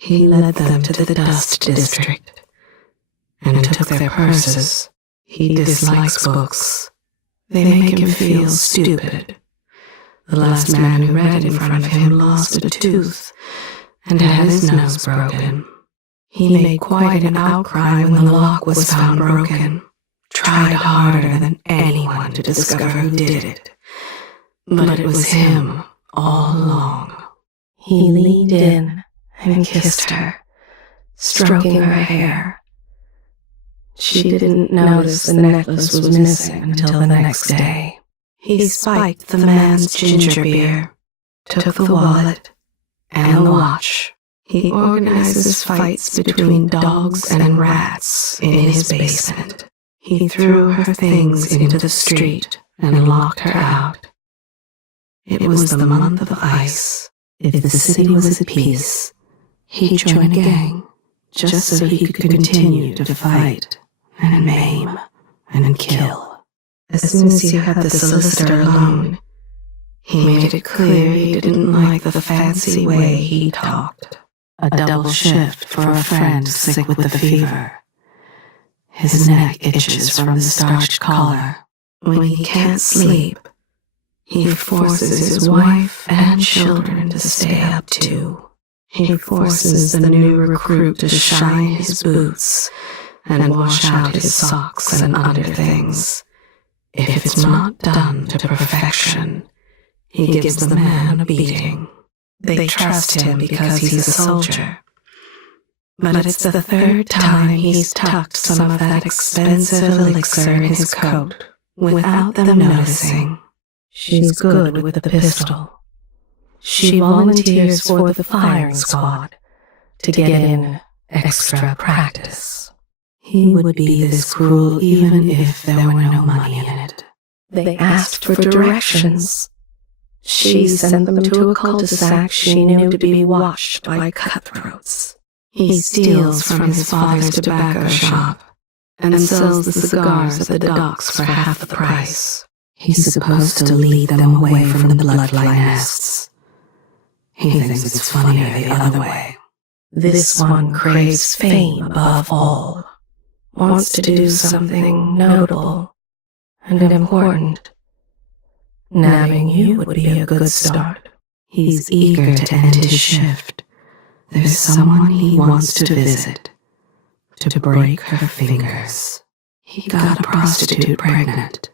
He led them to the dust district and took their purses. He dislikes books. They make him feel stupid. The last man who read in front of him lost a tooth and had his nose broken. He made quite an outcry when the lock was found broken, tried harder than anyone to discover who did it. But it was him all along. He leaned in and kissed her, stroking her hair. She didn't notice the necklace was missing until the next day. He spiked the man's ginger beer, took the wallet and the watch. He organizes fights between dogs and rats in his basement. He threw her things into the street and locked her out. It was the month of ice. If the city was at peace, he'd join a gang, just so he could continue to fight and maim and kill. As soon as he had the solicitor alone, he made it clear he didn't like the fancy way he talked. A double shift for a friend sick with the fever. His neck itches from the starched collar. When he can't sleep, he forces his wife and children to stay up too. He forces the new recruit to shine his boots and wash out his socks and underthings. If it's not done to perfection, he gives the man a beating. They trust him because he's a soldier. But it's the third time he's tucked some of that expensive elixir in his coat without them noticing. She's good with the pistol. She volunteers for the firing squad to get in extra practice. He would be this cruel even if there were no money in it. They asked for directions. She sent them to a cul-de-sac she knew to be watched by cutthroats. He steals from his father's tobacco shop and sells the cigars at the docks for half the price. He's supposed to lead them away from the bloodfly nests. He thinks it's funnier the other way. This one craves fame above all, wants to do something notable and important. Nabbing you would be a good start. He's eager to end his shift. There's someone he wants to visit, to break her fingers. He got a prostitute pregnant,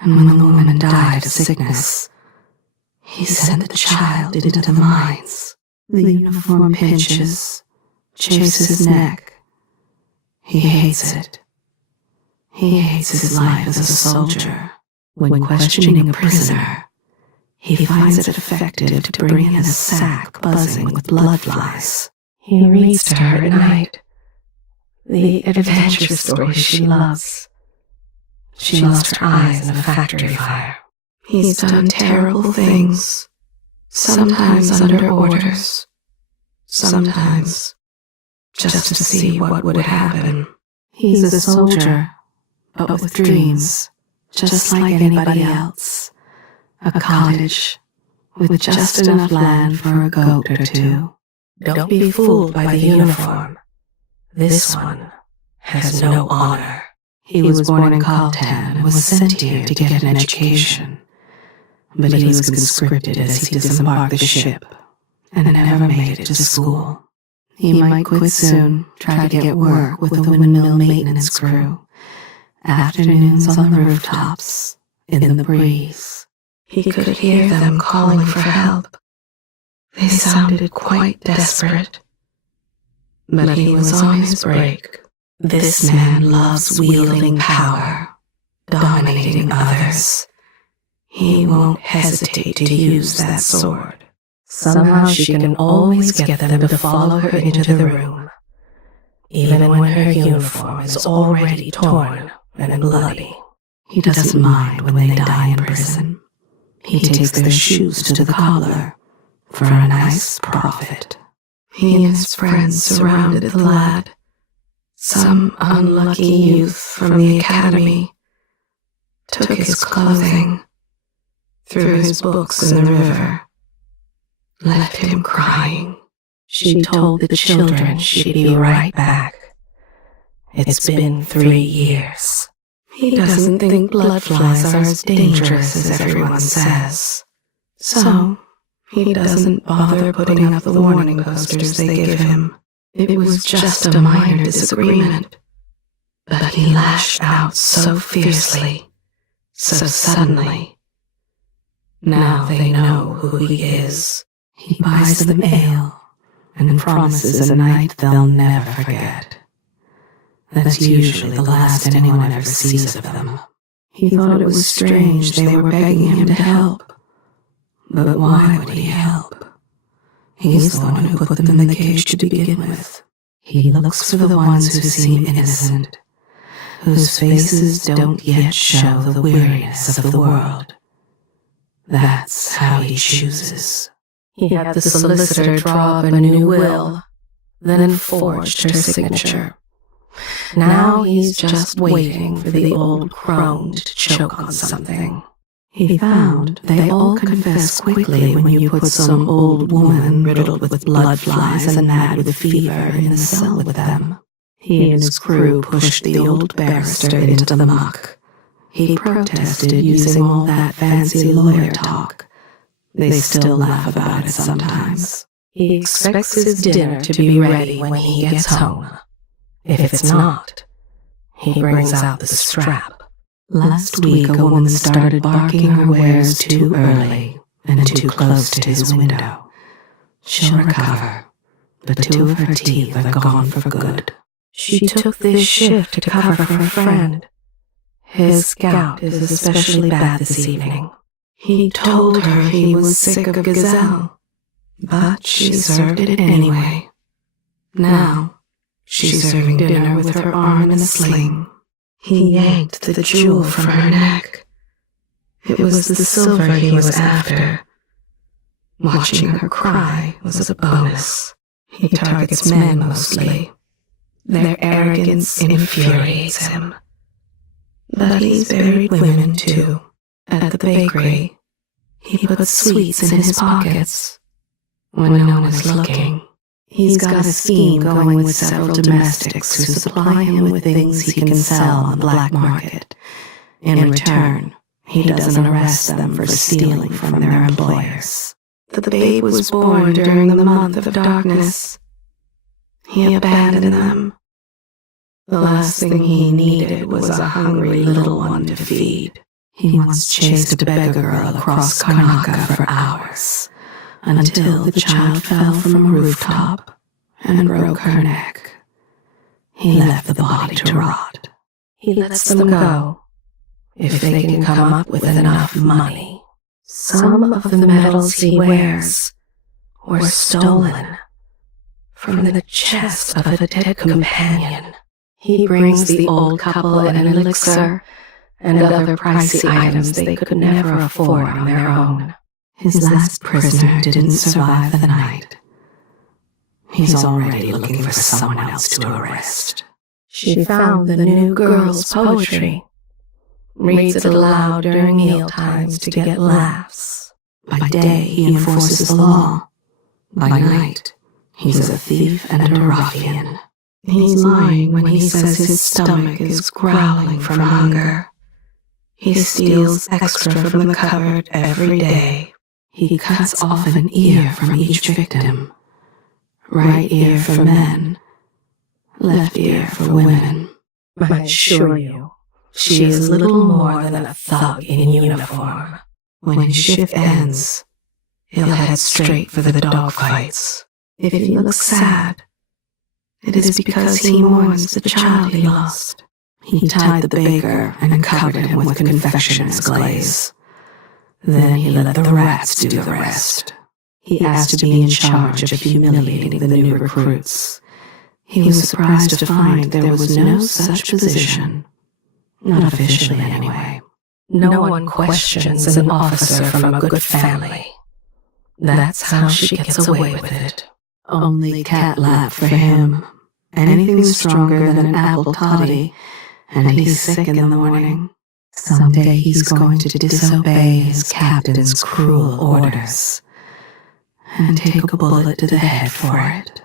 and when the woman died of sickness, he sent the child into the mines. The uniform pinches, chases his neck. He hates it. He hates his life as a soldier. When questioning a prisoner, he finds it effective to bring in a sack buzzing with blood flies. He reads to her at night the adventure stories she loves. She lost her eyes in a factory fire. He's done terrible things, sometimes under orders, sometimes just to see what would happen. He's a soldier, but with dreams, just like anybody else. A cottage with just enough land for a goat or two. Don't be fooled by the uniform. This one has no honor. He was born in Kaltan and was sent here to get an education. But he was conscripted as he disembarked the ship and never made it to school. He might quit soon, try to get work with the windmill maintenance crew. Afternoons on the rooftops, in the breeze. He could hear them calling for help. They sounded quite desperate. But he was on his break. This man loves wielding power, dominating others. He won't hesitate to use that sword. Somehow she can always get them to follow her into the room, even when her uniform is already torn and bloody. He doesn't mind when they die in prison. He takes their shoes to the cobbler for a nice profit. He and his friends surrounded the lad, some unlucky youth from the academy, took his clothing, threw his books in the river, left him crying. She told the children she'd be right back. It's been 3 years. He doesn't think blood flies are as dangerous as everyone says. So, he doesn't bother putting up the warning posters they give him. It was just a minor disagreement. But he lashed out so fiercely, so suddenly. Now they know who he is. He buys them ale and promises a night they'll never forget. That's usually the last anyone ever sees of them. He thought it was strange they were begging him to help. But why would he help? He's the one who put them in the cage to begin with. He looks for the ones who seem innocent, whose faces don't yet show the weariness of the world. That's how he chooses. He had the solicitor draw up a new will, then forged her signature. Now he's just waiting for the old crone to choke on something. He found they all confess quickly when you put some old woman riddled with blood flies and mad with fever in the cell with them. He and his crew pushed the old barrister into the muck. He protested using all that fancy lawyer talk. They still laugh about it sometimes. He expects his dinner to be ready when he gets home. If it's not, he brings out the strap. Last week a woman started barking her wares too early and too close to his window. She'll recover, but 2 of her teeth are gone for good. She took this shift to cover for a friend. His gout is especially bad this evening. He told her he was sick of gazelle, but she served it anyway. Now, she's serving dinner with her arm in a sling. He yanked the jewel from her neck. It was the silver he was after. Watching her cry was a bonus. He targets men mostly. Their arrogance infuriates him. But he's buried women too. At the bakery, he puts sweets in his pockets when no one is looking. He's got a scheme going with several domestics who supply him with things he can sell on the black market. In return, he doesn't arrest them for stealing from their employers. The babe was born during the month of darkness. He abandoned them. The last thing he needed was a hungry little one to feed. He once chased a beggar girl across Karnaka for hours, until the child fell from a rooftop and broke her neck. He left the body to rot. He lets them go if they can come up with enough money. Some of the medals he wears were stolen from the chest of a dead companion. He brings the old couple an elixir and other pricey items they could never afford on their own. His last prisoner didn't survive the night. He's already looking for someone else to arrest. She found the new girl's poetry, reads it aloud during meal times to get laughs. By day, he enforces the law. By night, he's a thief and a ruffian. He's lying when he says his stomach is growling from hunger. He steals extra from the cupboard every day. He cuts off an ear from each victim. Right ear for men, left ear for women. I assure you, she is little more than a thug in uniform. When his shift ends, he'll head straight for the dogfights. If he looks sad, it is because he mourns the child he lost. He tied the baker and covered him with confectioner's glaze. Then he let the rats do the rest. He asked to be in charge of humiliating the new recruits. He was surprised to find there was no such position. Not officially, anyway. No one questions an officer from a good family. That's how she gets away with it. Only cat lap for him. Anything stronger than an apple toddy, and he's sick in the morning. Someday he's going to disobey his captain's cruel orders. and take a bullet to the head for it.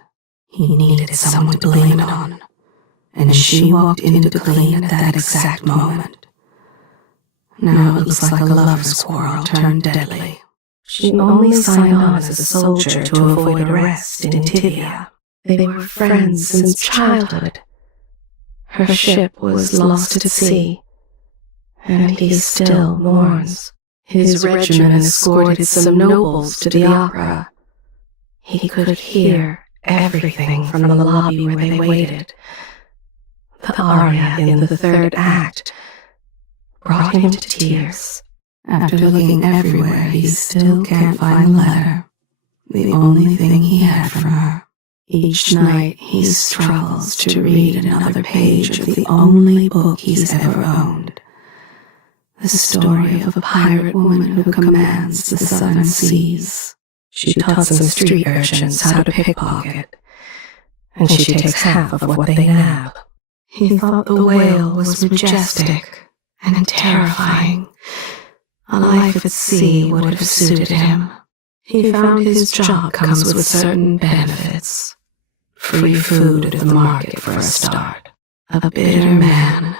He needed someone to blame it on, and she walked in to clean at that exact moment. Now it looks like a lover's quarrel turned deadly. She only signed on as a soldier to avoid arrest in Tibia. They were friends since childhood. Her ship was lost at sea, and he still mourns. His regiment escorted some nobles to the opera. He could hear everything from the lobby where they waited. The aria in the third act brought him to tears. After looking everywhere, he still can't find the letter, the only thing he had from her. Each night he struggles to read another page of the only book he's ever owned. The story of a pirate woman who commands the southern seas. She taught some street urchins how to pickpocket, and she takes half of what they nab. He thought the whale was majestic and terrifying. A life at sea would have suited him. He found his job comes with certain benefits. Free food at the market for a start. A bitter man.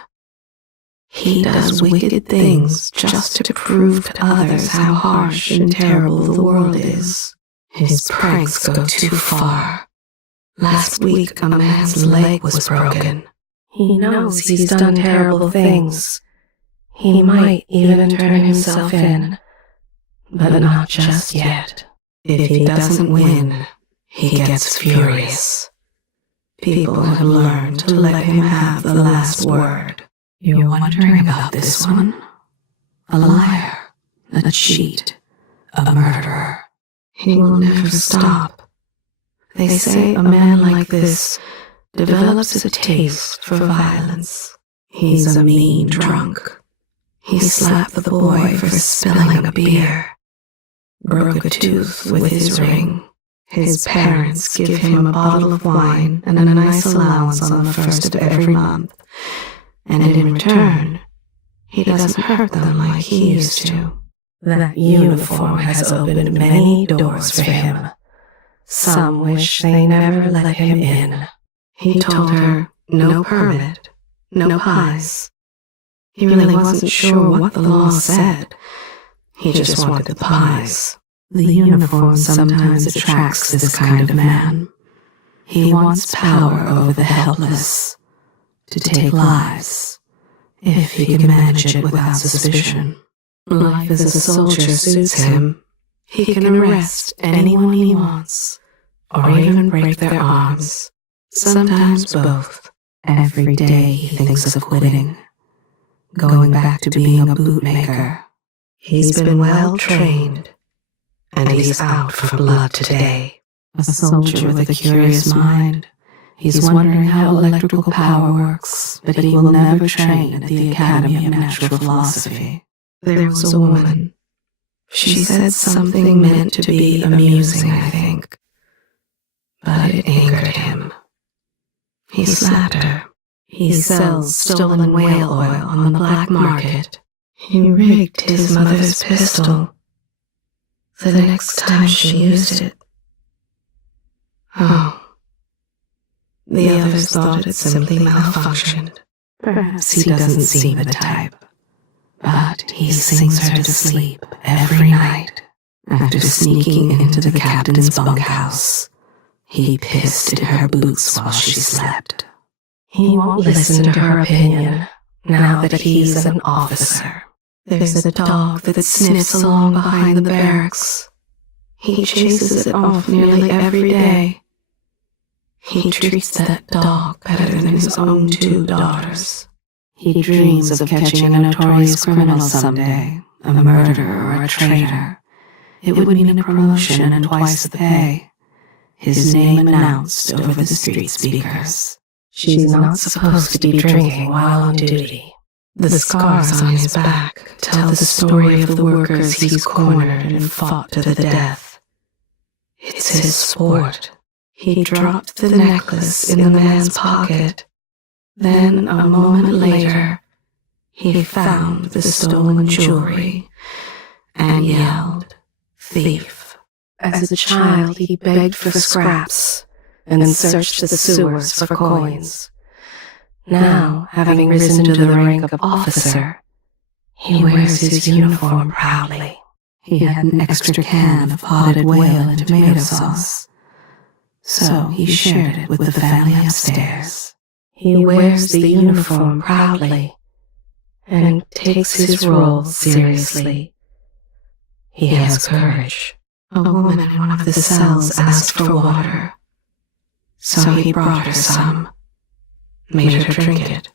He does wicked things just to prove to others how harsh and terrible the world is. His pranks go too far. Last week a man's leg was broken. He knows he's done terrible things. He might even turn himself in, but not just yet. If he doesn't win, he gets furious. People have learned to let him have the last word. You're wondering about this one? A liar, a cheat, a murderer. He will never stop. They say a man like this develops a taste for violence. He's a mean drunk. He slapped the boy for spilling a beer, broke a tooth with his ring. His parents give him a bottle of wine and a nice allowance on the first of every month, and in return, he doesn't hurt them like he used to. That uniform has opened many doors for him. Some wish they never let him in. He told her no permit, no pies. He really wasn't sure what the law said. He just wanted the pies. The uniform sometimes attracts this kind of man. He wants power over the helpless, to take lives, if he can manage it without suspicion. Life as a soldier suits him. He can arrest anyone he wants, or even break their arms. Sometimes both. Every day he thinks of quitting, going back to being a bootmaker. He's been well trained, and he's out for blood today. A soldier with a curious mind. He's wondering how electrical power works, but he will never train at the Academy of Natural Philosophy. There was a woman. She said something meant to be amusing, I think, but it angered him. He slapped her. He sells stolen whale oil on the black market. He rigged his mother's pistol the next time she used it. Oh. The others thought it simply malfunctioned. Perhaps he doesn't seem the type, but he sings her to sleep every night. After sneaking into the captain's bunkhouse, he pissed in her boots while she slept. He won't listen to her opinion now that he's an officer. There's a dog that sniffs along behind the barracks. He chases it off nearly every day. He treats that dog better than his own 2 daughters. He dreams of catching a notorious criminal someday, a murderer or a traitor. It would mean a promotion and twice the pay. His name announced over the street speakers. She's not supposed to be drinking while on duty. The scars on his back tell the story of the workers he's cornered and fought to the death. It's his sport. He dropped the necklace in the man's pocket. Then, a moment later, he found the stolen jewelry and yelled, "Thief!" As a child, he begged for scraps and searched the sewers for coins. Now, having risen to the rank of officer, he wears his uniform proudly. He had an extra can of potted whale and tomato sauce, so he shared it with the family upstairs. He wears the uniform proudly and takes his role seriously. He has courage. A woman in one of the cells asked for water, so he brought her some, made her drink it,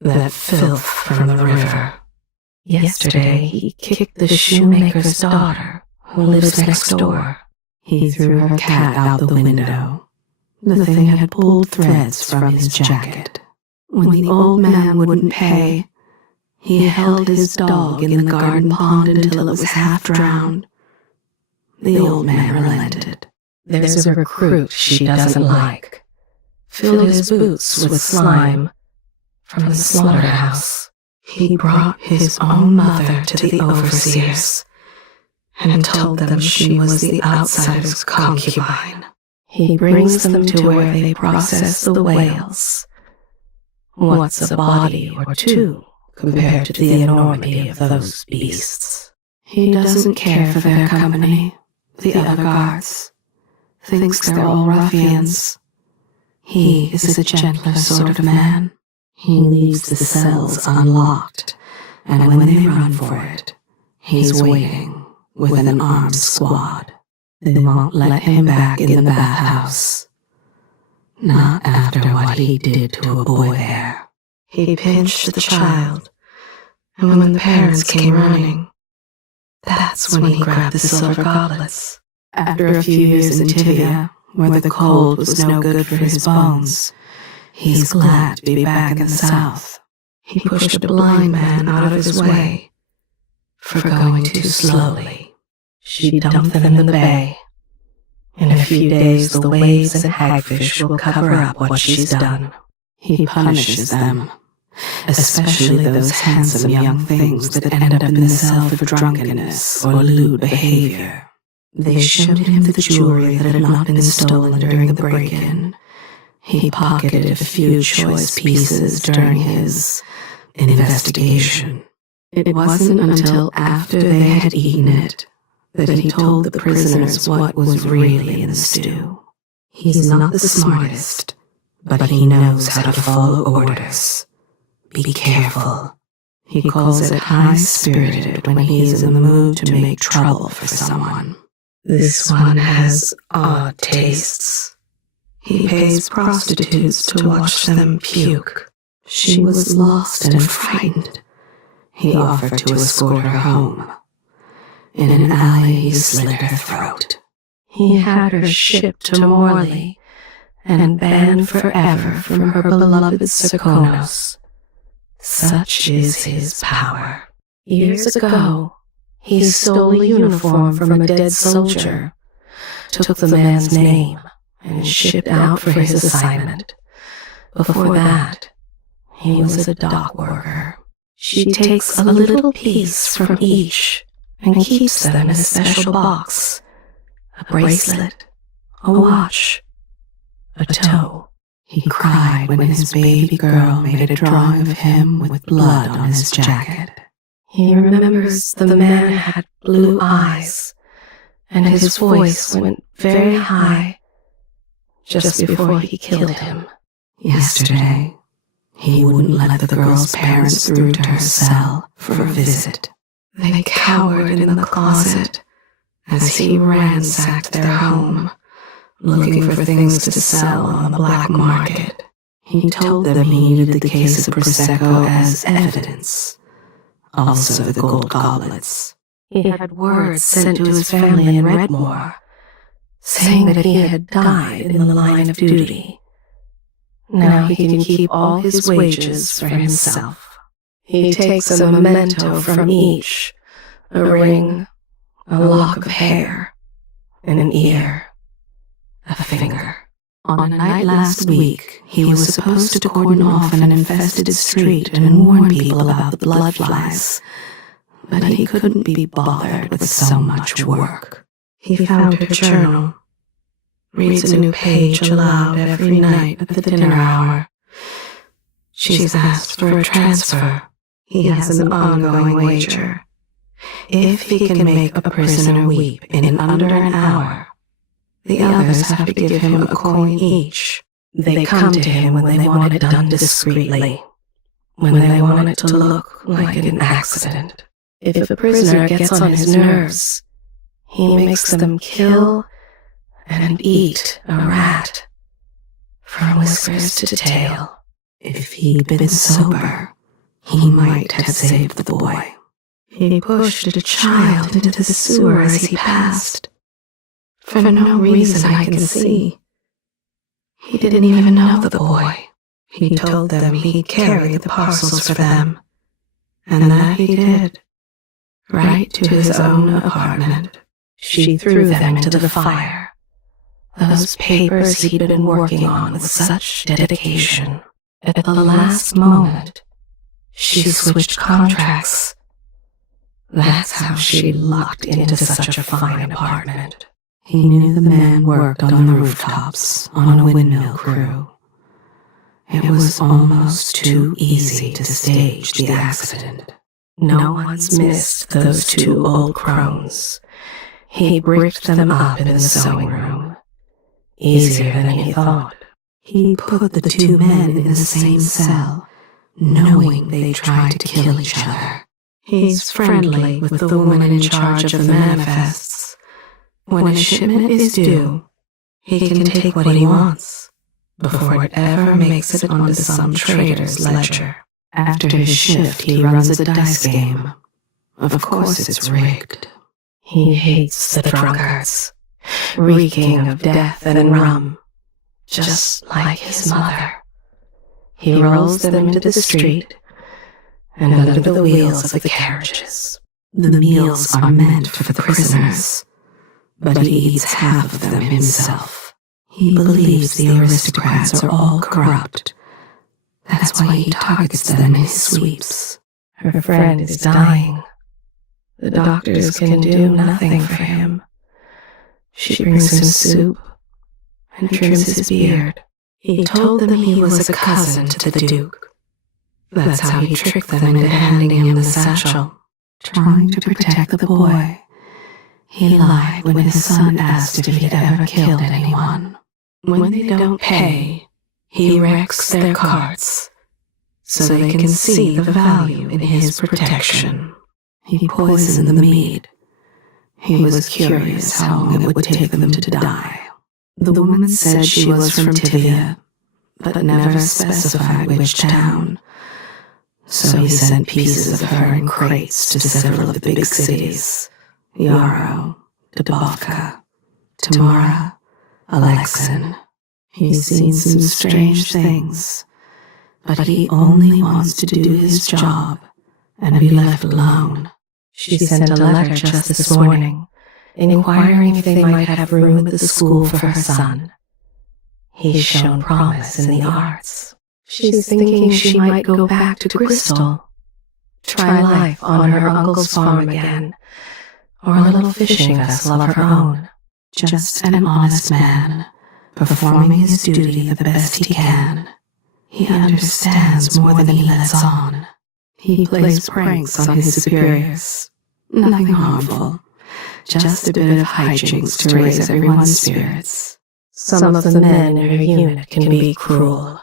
that filth from the river. Yesterday, he kicked the shoemaker's daughter, who lives next door. He threw her cat out the window. The thing had pulled threads from his jacket. When the old man wouldn't pay, he held his dog in the garden pond until it was half drowned. The old man relented. There's a recruit she doesn't like. Filled his boots with slime from the slaughterhouse. He brought his own mother to the overseers and told them she was the outsider's concubine. He brings them to where they process the whales. What's a body or two compared to the enormity of those beasts? He doesn't care for their company, the other guards. Thinks they're all ruffians. He is a gentler sort of man. He leaves the cells unlocked, and when they run for it, he's waiting with an armed squad. They won't let him back in the bathhouse. Not after what he did to a boy there. He pinched the child, and when the parents came running, that's when he grabbed the silver goblets. After a few years in Tivia, where the cold was no good for his bones, he's glad to be back in the South. He pushed a blind man out of his way for going too slowly. She dumped them in the bay. In a few days, the waves and hagfish will cover up what she's done. He punishes them, especially those handsome young things that end up in the cell for drunkenness or lewd behavior. They showed him the jewelry that had not been stolen during the break-in. He pocketed a few choice pieces during his investigation. It wasn't until after they had eaten it that he told the prisoners what was really in the stew. He's not the smartest, but he knows how to follow orders. Be careful. He calls it high-spirited when he's in the mood to make trouble for someone. This one has odd tastes. He pays prostitutes to watch them puke. She was lost and frightened. He offered to escort her home. In an alley, he slit her throat. He had her shipped to Morley and banned forever from her beloved Serkonos. Such is his power. Years ago, he stole a uniform from a dead soldier, took the man's name, and shipped out for his assignment. Before that, he was a dock worker. She takes a little piece from each and keeps them in a special box. A bracelet, a watch, a toe. He cried when his baby girl made a drawing of him with blood on his jacket. He remembers the man had blue eyes, and his voice went very high just before he killed him. Yesterday, he wouldn't let the girl's parents through to her cell for a visit. They cowered in the closet as he ransacked their home, looking for things to sell on the black market. He told them he needed the case of Prosecco as evidence, also the gold goblets. He had words sent to his family in Redmore, saying that he had died in the line of duty. Now he can keep all his wages for himself. He takes a memento from each, a ring, a lock of hair, and an ear, a finger. On a night last week, he was supposed to cordon off an infested street and warn people about the blood flies, but he couldn't be bothered with so much work. He found her journal, reads a new page aloud every night at the dinner hour. She's asked for a transfer. He has an ongoing wager. If he can make a prisoner weep in under an hour, the others have to give him a coin each. They come to him when they want it done discreetly, when they want it to look like an accident. If a prisoner gets on his nerves, he makes them kill and eat a rat, from whiskers to tail. If he'd been sober, he might have saved the boy. He pushed a child into the sewer as he passed, for no reason I can see. He didn't even know the boy. He told them he'd carry the parcels for them, and that he did, right to his own apartment. She threw them into the fire, those papers he'd been working on with such dedication. At the last moment, she switched contracts. That's how she lucked into such a fine apartment. He knew the man worked on the rooftops on a windmill crew. It was almost too easy to stage the accident. No one's missed those two old crones. He bricked them up in the sewing room, easier than he thought. He put the two men in the same cell, knowing they tried to kill each other. He's friendly with the woman in charge of the manifests. When a shipment is due, he can take what he wants before it ever makes it onto some trader's ledger. After his shift, he runs a dice game. Of course it's rigged. He hates the drunkards, reeking of death and rum, just like his mother. He rolls them into the street and under the wheels of the carriages. The meals are meant for the prisoners, but he eats half of them himself. He believes the aristocrats are all corrupt. That's why he targets them in his sweeps. Her friend is dying. The doctors can do nothing for him. She brings him soup and trims his beard. He told them he was a cousin to the Duke. That's how he tricked them into handing him the satchel, trying to protect the boy. He lied when his son asked if he'd ever killed anyone. When they don't pay, he wrecks their carts, so they can see the value in his protection. He poisoned the meat. He was curious how long it would take them to die. The woman said she was from Tivia, but never specified which town. So he sent pieces of her in crates to several of the big cities: Yarrow, Dubovka, Tamara, Alexin. He's seen some strange things, but he only wants to do his job and be left alone. She sent a letter just this morning, inquiring if they might have room at the school for her son. He's shown promise in the arts. She's thinking she might go back to Crystal, try life on her uncle's farm again, or a little fishing vessel of her own. Just an honest man, performing his duty the best he can. He understands more than he lets on. He plays pranks on his superiors. Nothing harmful, just a bit of hijinks to raise everyone's spirits. Some of the men in her unit can be cruel.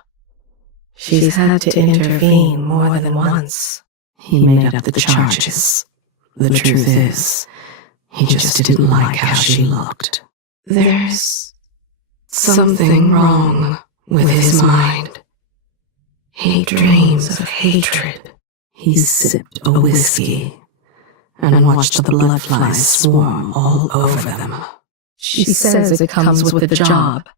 She's had to intervene more than once. He made up the charges. The truth is, he just didn't like how she looked. There's something wrong with his mind. He dreams of hatred. He sipped a whiskey and watched the blood flies swarm all over them. She says it comes with the job,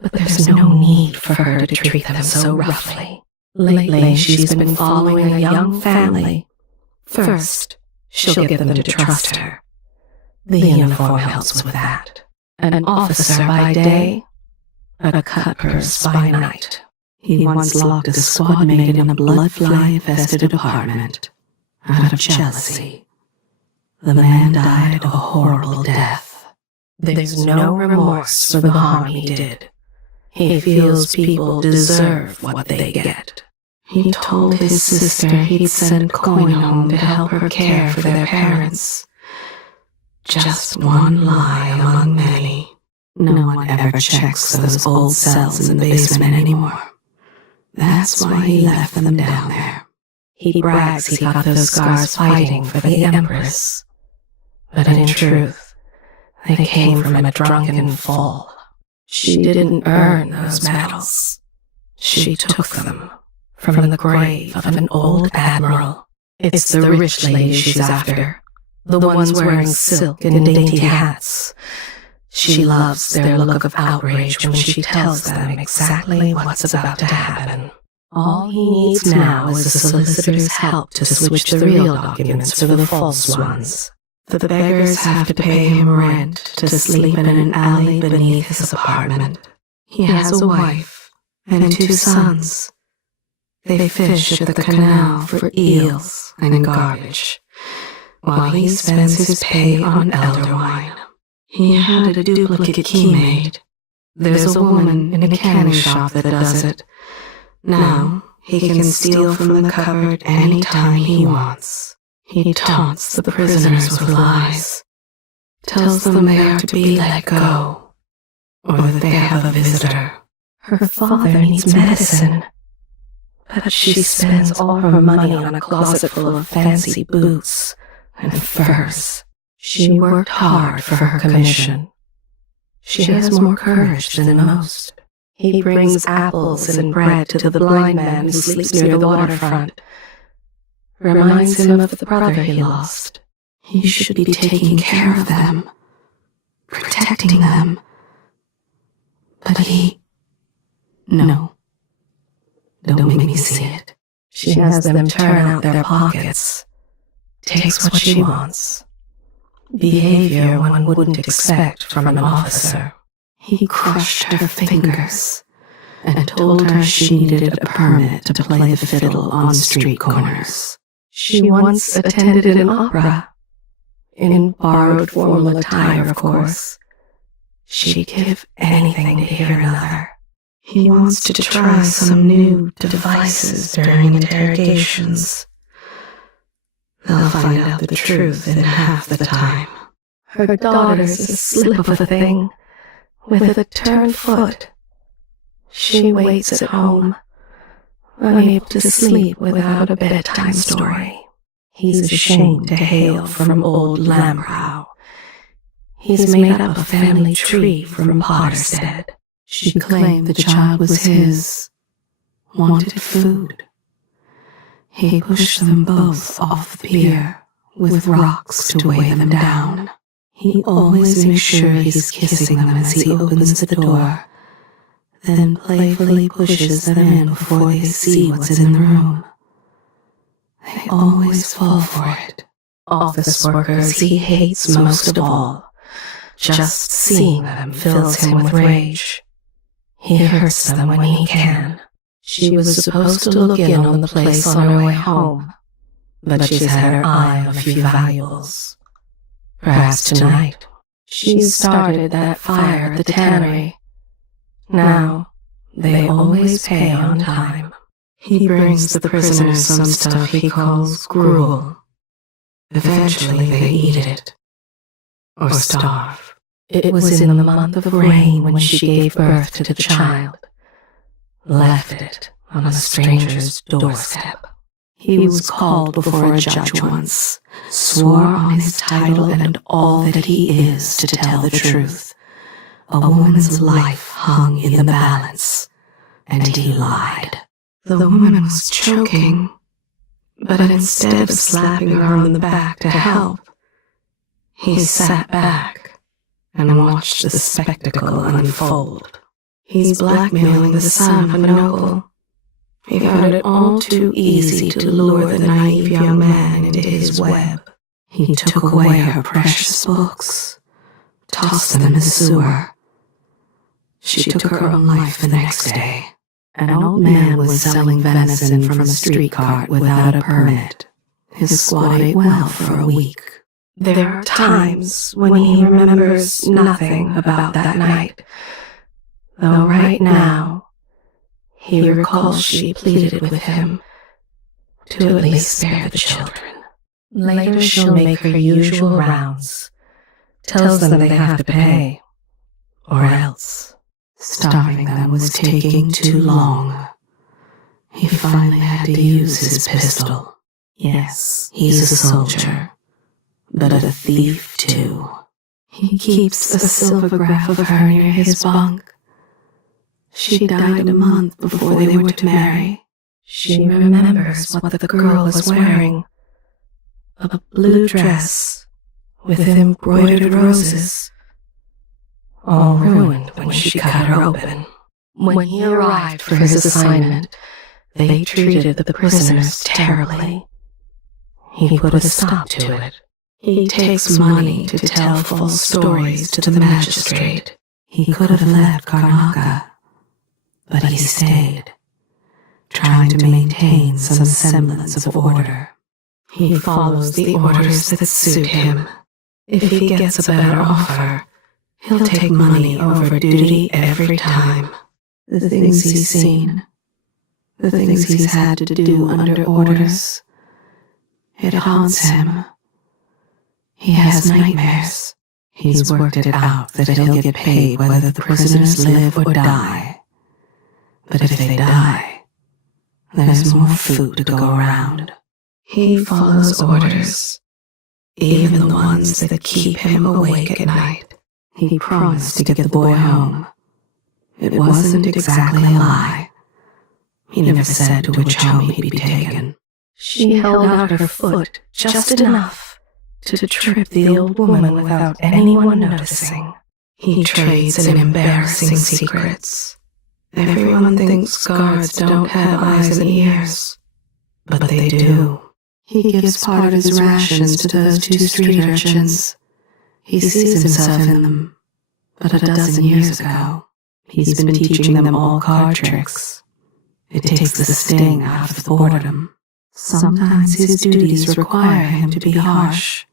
but there's no need for her to treat them so roughly. Lately, she's been following a young family. First, she'll get them to trust her. The uniform helps with that. An officer by day, a cutpurse by night. He once locked a squad mate in a blood fly-infested apartment out of jealousy. The man died a horrible death. There's no remorse for the harm he did. He feels people deserve what they get. He told his sister he'd send coin home to help her care for their parents. Just one lie among many. No one ever checks those old cells in the basement anymore. That's why he left them down there. He brags he got those scars fighting for the Empress. But in truth, they came from a drunken fall. She didn't earn those medals. She took them from the grave of an old admiral. It's the rich ladies she's after, the ones wearing silk and dainty hats. She loves their look of outrage when she tells them exactly what's about to happen. All he needs now is the solicitor's help to switch the real documents for the false ones. The beggars have to pay him rent to sleep in an alley beneath his apartment. He has a wife and 2 sons. They fish at the canal for eels and garbage, while he spends his pay on elder wine. He had a duplicate key made. There's a woman in a canning shop that does it. Now he can steal from the cupboard any time he wants. He taunts the prisoners with lies, tells them they are to be let go, or that they have a visitor. Her father needs medicine, but she spends all her money on a closet full of fancy boots and furs. She worked hard for her commission. She has more courage than most. He brings apples and bread to the blind man who sleeps near the waterfront. Reminds him of the brother he lost. He should be taking care of them, protecting them. But he... No. Don't make me see it. She has them turn out their pockets. Takes what she wants. Behavior one wouldn't expect from an officer. He crushed her fingers and told her she needed a permit to play the fiddle on street corners. She once attended an opera, in borrowed formal attire, of course. She'd give anything to hear another. He wants to try some new devices during interrogations. They'll find out the truth in half the time. Her daughter's a slip of a thing, with a turned foot. She waits at home, unable to sleep without a bedtime story. He's ashamed to hail from old Lambrow. He's made up a family tree from Potterstead. She claimed the child was his, wanted food. He pushed them both off the pier with rocks to weigh them down. He always makes sure he's kissing them as he opens the door, then playfully pushes them in before they see what's in the room. They always fall for it. Office workers he hates most of all. Just seeing them fills him with rage. He hurts them when he can. She was supposed to look in on the place on her way home, but she's had her eye on a few valuables. Perhaps tonight. She's started that fire at the tannery. Now, they always pay on time. He brings the prisoners some stuff he calls gruel. Eventually they eat it, or starve. It was in the month of rain when she gave birth to the child. Left it on a stranger's doorstep. He was called before a judge once, swore on his title and all that he is to tell the truth. A woman's life hung in the balance, and he lied. The woman was choking, but instead of slapping her on the back to help, he sat back and watched the spectacle unfold. He's blackmailing the son of a noble. He found it all too easy to lure the naive young man into his web. He took away her precious books, tossed them in the sewer. She took her own life the next day. An old man was selling venison from a street cart without a permit. His squad ate well for a week. There are times when he remembers nothing about that night, though right now he recalls she pleaded with him to at least spare the children. Later she'll make her usual rounds, tells them they have to pay, or else. Starving them was taking too long. He finally had to use his pistol. Yes, he's a soldier, but a thief too. He keeps a silvergraph of her near his bunk. She died a month before they were to marry. She remembers what the girl was wearing, a blue dress with embroidered roses, all ruined when she cut her open. When he arrived for his assignment, they treated the prisoners terribly. He put a stop to it. He takes money to tell false stories to the magistrate. He could have left Karnaka, but he stayed, trying to maintain some semblance of order. He follows the orders that suit him. If he gets a better offer, he'll take money over duty every time. The things he's seen, the things he's had to do under orders, it haunts him. He has nightmares. He's worked it out that he'll get paid whether the prisoners live or die. But if they die, there's more food to go around. He follows orders, even the ones that keep him awake at night. He promised to get the boy home. It wasn't exactly a lie. He never said to which home he'd be taken. She held out her foot just enough to trip the old woman without anyone noticing. He trades in embarrassing secrets. Everyone thinks guards don't have eyes and ears, but they do. He gives part of his rations to those two street urchins. He sees himself in them, but a dozen years ago, he's been teaching them all card tricks. It takes the sting out of the boredom. Sometimes his duties require him to be harsh,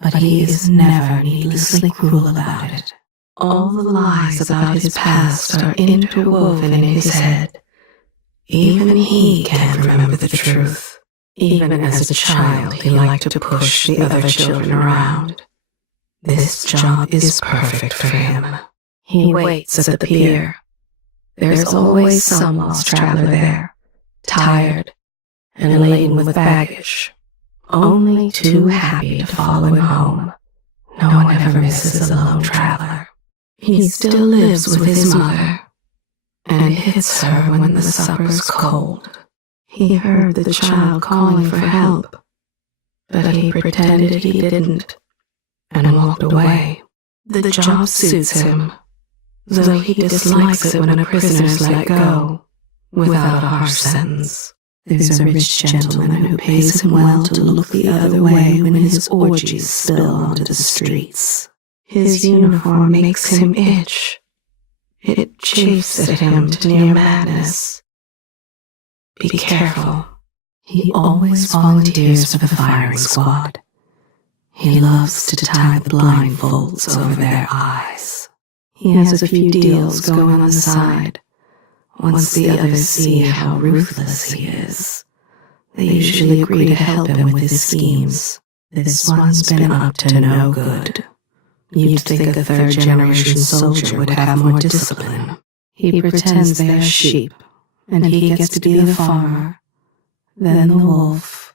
but he is never needlessly cruel about it. All the lies about his past are interwoven in his head. Even he can't remember the truth. Even as a child, he liked to push the other children around. This job is perfect for him. He waits at the pier. There's always some lost traveler there, tired and laden with baggage, only too happy to follow him home. No one ever misses a lone traveler. He still lives with his mother, and hits her when the supper's cold. He heard the child calling for help, but he pretended he didn't, and walked away. The job suits him, though he dislikes it when a prisoner's let go, without a harsh sentence. There's a rich gentleman who pays him well to look the other way when his orgies spill onto the streets. His uniform makes him itch. It chafes at him to near madness. Be careful. He always volunteers for the firing squad. He loves to tie the blindfolds over their eyes. He has a few deals going on the side. Once the others see how ruthless he is, they usually agree to help him with his schemes. This one's been up to no good. You'd think a third-generation soldier would have more discipline. He pretends they're sheep, and he gets to be the farmer, then the wolf,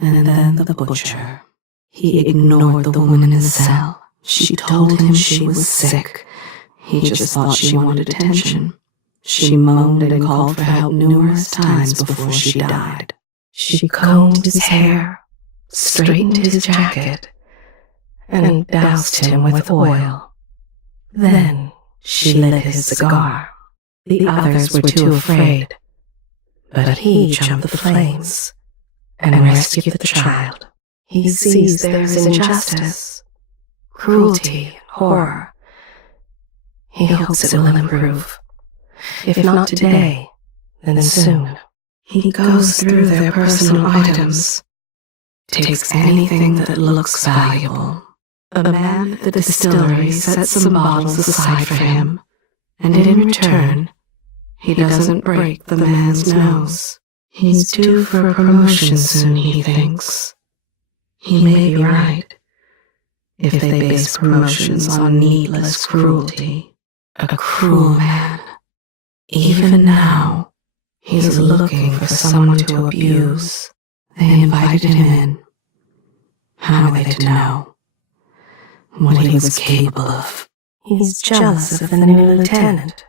and then the butcher. He ignored the woman in the cell. She told him she was sick. He just thought she wanted attention. She moaned and called for help numerous times before she died. She combed his hair, straightened his jacket, and doused him with oil. Then she lit his cigar. The others were too afraid, but he jumped the flames and rescued the child. He sees there's injustice, cruelty, and horror. He hopes it will improve. If not today, then soon. He goes through their personal items, takes anything that looks valuable. A man at the distillery sets some bottles aside for him, and in return, he doesn't break the man's nose. He's due for a promotion soon, he thinks. He may be right, if they base promotions on needless cruelty. A cruel man. Even now, he's looking for someone to abuse. They invited him in. How are they to know what he was capable of? He's jealous of the new lieutenant.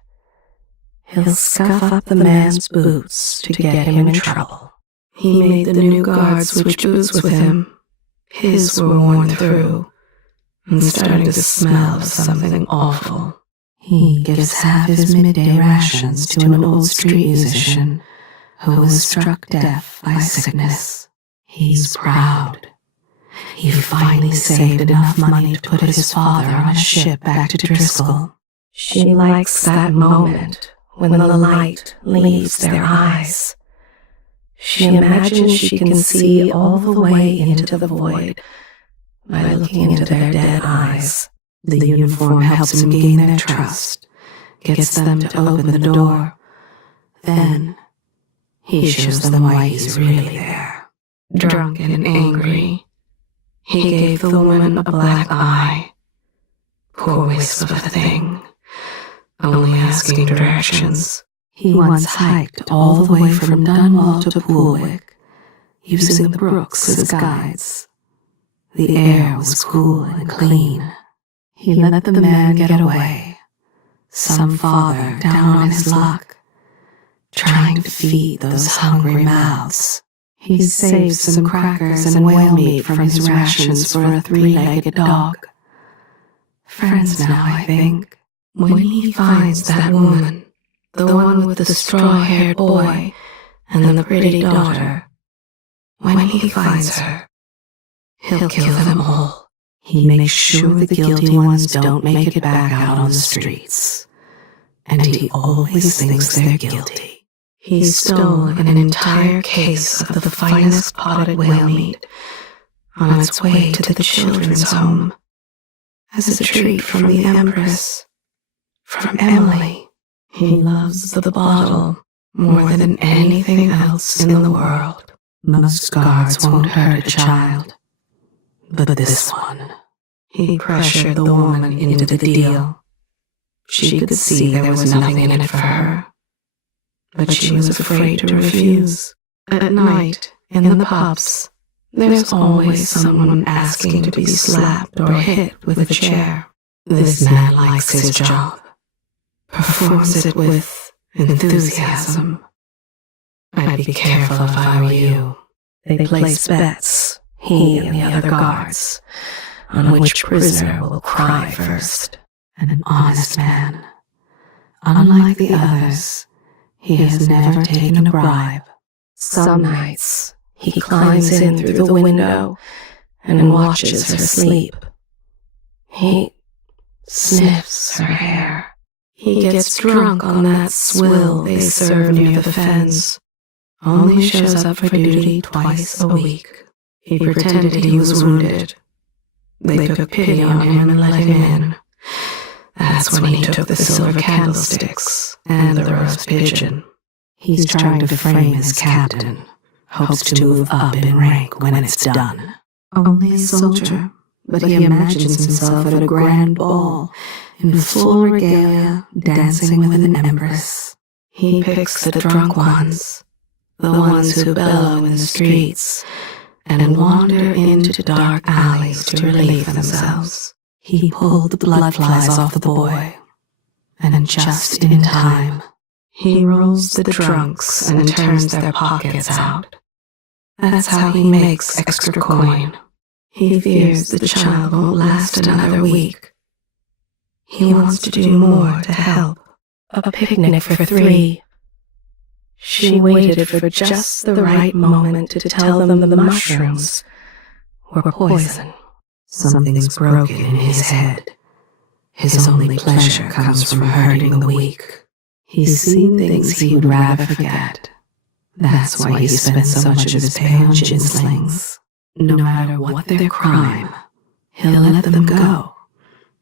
He'll scuff up the man's boots to get him in trouble. He made the new guards switch boots with him. His were worn through and starting to smell of something awful. He gives half his midday rations to an old street musician who was struck deaf by sickness. He's proud. He finally saved enough money to put his father on a ship back to Driscoll. She likes that moment when the light leaves their eyes. She imagines she can see all the way into the void by looking into their dead eyes. The uniform helps him gain their trust, gets them to open the door. Then, he shows them why he's really there. Drunk and angry, he gave the woman a black eye. Poor wisp of a thing, only asking directions. He once hiked all the way from Dunwall to Poolwick, using the brooks as guides. The air was cool and clean. He let the man get away, some father down on his luck, trying to feed those hungry mouths. He saved some crackers and whale meat from his rations for a three-legged dog. Friends now, I think. When he finds that woman, the one with the straw-haired boy and the pretty daughter, when he finds her, he'll kill them all. He makes sure the guilty ones don't make it back out on the streets. And he always thinks they're guilty. He stole an entire case of the finest potted whale meat on its way to the children's home as a treat from the Empress, from Emily. He loves the bottle more than anything else in the world. Most guards won't hurt a child. But this one, he pressured the woman into the deal. She could see there was nothing in it for her, but she was afraid to refuse. At night, in the pubs, there's always someone asking to be slapped or hit with a chair. This man likes his job, performs it with enthusiasm. I'd be careful if I were you. They place bets, he and the other guards, on which prisoner will cry first. An honest man. Unlike the others, he has never taken a bribe. Some nights, he climbs in through the window and watches her sleep. He sniffs her hair. He gets drunk on that swill they serve near the fens. Only shows up for duty twice a week. He pretended he was wounded. They took pity on him and let him in. That's when he took the silver candlesticks and the roast pigeon. He's trying to frame his captain, hopes to move up in rank when it's done. Only a soldier, but he imagines himself at a grand ball, in full regalia, dancing with an empress. He picks the drunk ones, the ones who bellow in the streets, and wander into dark alleys to relieve themselves. He pulled the blood flies off the boy, and just in time, he rolls the drunks and turns their pockets out. That's how he makes extra coin. He fears the child won't last another week. He wants to do more to help. A picnic for three. She waited for just the right moment to tell them the mushrooms were poison. Something's broken in his head. His only pleasure comes from hurting the weak. He's seen things he would rather forget. That's why he spends so much of his pay on ginslings. No matter what their crime, he'll let them go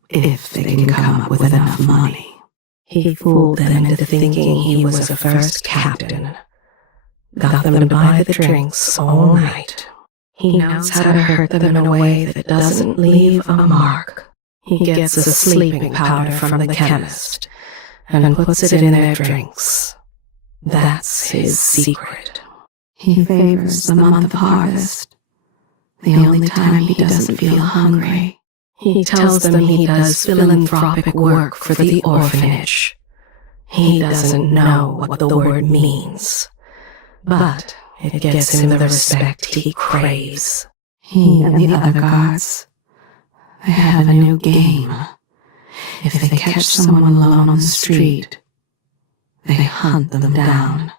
if they can come up with enough money. He fooled them into thinking he was a first captain, got them to buy the drinks all night. He knows how to hurt them in a way that doesn't leave a mark. He gets a sleeping powder from the chemist and puts it in their drinks. That's his secret. He favors the month of harvest, the only time he doesn't feel hungry. He tells them he does philanthropic work for the orphanage. He doesn't know what the word means, but it gets him the respect he craves. He and the other guards, they have a new game. If they catch someone alone on the street, they hunt them down.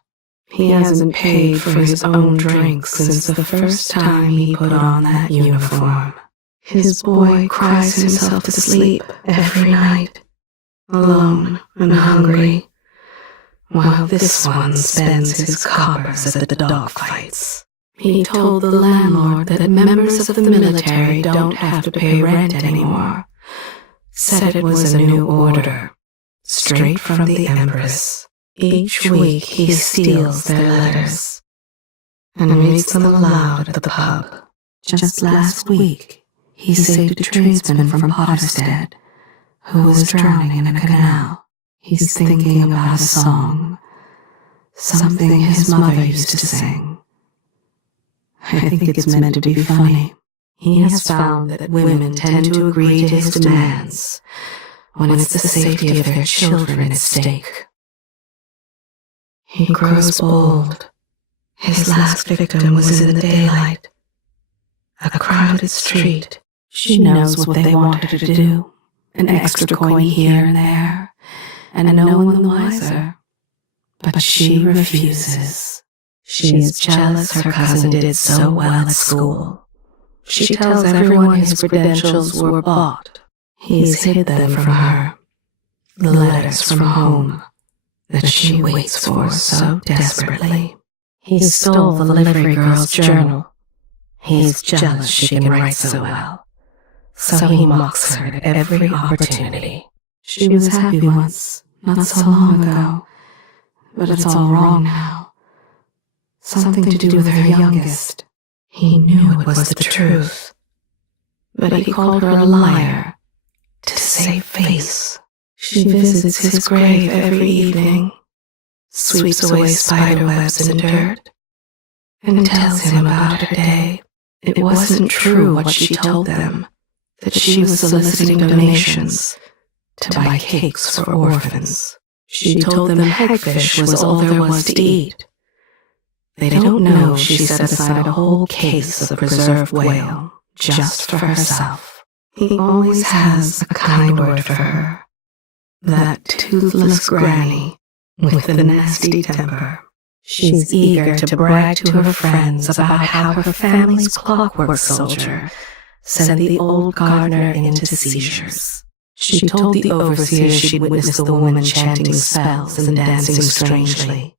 He hasn't paid for his own drinks since the first time he put on that uniform. His boy cries himself to sleep every night, alone and hungry, while this one spends his coppers at the dogfights. He told the landlord that members of the military don't have to pay rent anymore. Said it was a new order, straight from the Empress. Each week he steals their letters and reads them aloud at the pub. Just last week, he saved a tradesman from Potterstead who was drowning in a canal. He's thinking about a song, something his mother used to sing. I think it's meant to be funny. He has found that women tend to agree to his demands when it's the safety of their children at stake. He grows bold. His last victim was in the daylight. A crowded street. She knows what they want her to do. An extra coin here and there, and no one the wiser. But she refuses. She is jealous her cousin did so well at school. She tells everyone his credentials were bought. He's hid them from her. The letters from home that she waits for so desperately. He stole the livery girl's journal. He's jealous she can write so well, so he mocks her at every opportunity. She was happy once, not so long ago, but it's all wrong now. Something to do with her youngest. He knew it was the truth, but he called her a liar to save face. She visits his grave every evening, sweeps away spiderwebs and dirt, and tells him about her day. It wasn't true what she told them, that she was soliciting donations to buy cakes for orphans. She told them hagfish was all there was to eat. They don't know she set aside a whole case of preserved whale just for herself. He always has a kind word for her. That toothless granny with the nasty temper. She's eager to brag to her friends about how her family's clockwork soldier sent the old gardener into seizures. She told the overseer she'd witnessed the woman chanting spells and dancing strangely.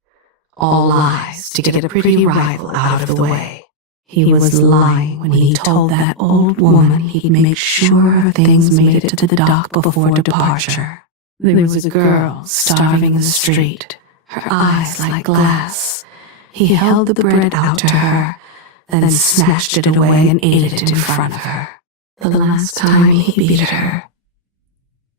All lies to get a pretty rival out of the way. He was lying when he told that old woman he'd make sure her things made it to the dock before departure. There was a girl starving in the street, her eyes like glass. He held the bread out to her, then snatched it away and ate it in front of her. The last time he beat her,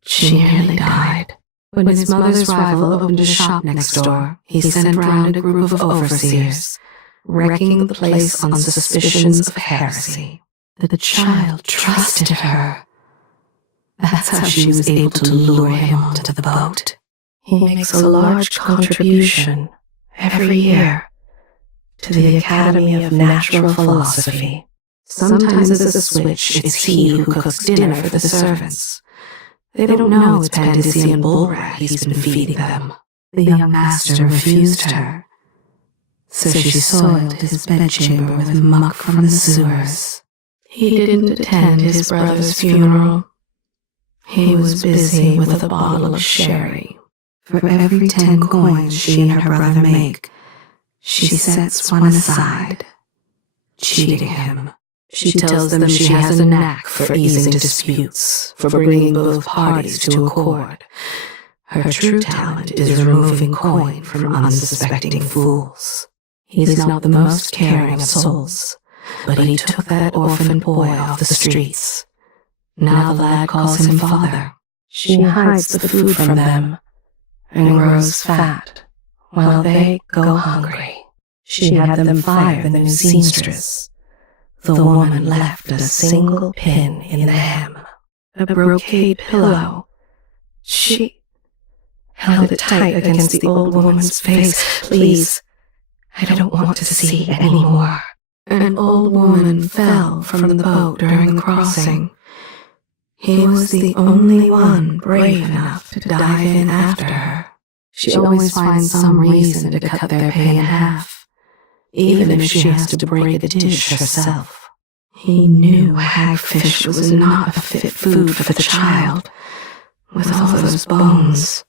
she nearly died. When his mother's rival opened a shop next door, he sent round a group of overseers, wrecking the place on suspicions of heresy. The child trusted her. That's how she was able to lure him onto the boat. He makes a large contribution every year to the Academy of Natural Philosophy. Sometimes as a switch, it's he who cooks dinner for the servants. They don't know it's Pandician bull rat he's been feeding them. The young master refused her, so she soiled his bedchamber with muck from the sewers. He didn't attend his brother's funeral. He was busy with a bottle of sherry. For every 10 coins she and her brother make, she sets one aside, cheating him. She tells them she has a knack for easing disputes, for bringing both parties to accord. Her true talent is removing coin from unsuspecting fools. He's not the most caring of souls, but he took that orphan boy off the streets. Now the lad calls him father. She hides the food from them and grows fat while they go hungry. She had them fire the new seamstress. The woman left a single pin in the hem. A brocade pillow. She held it tight against the old woman's face. Please, I don't want to see any more. An old woman fell from the boat during the crossing. He was the only one brave enough to dive in after her. She always finds some reason to cut their pay in half, even if she has to break a dish herself. He knew hagfish was not a fit food for the child, with all those bones.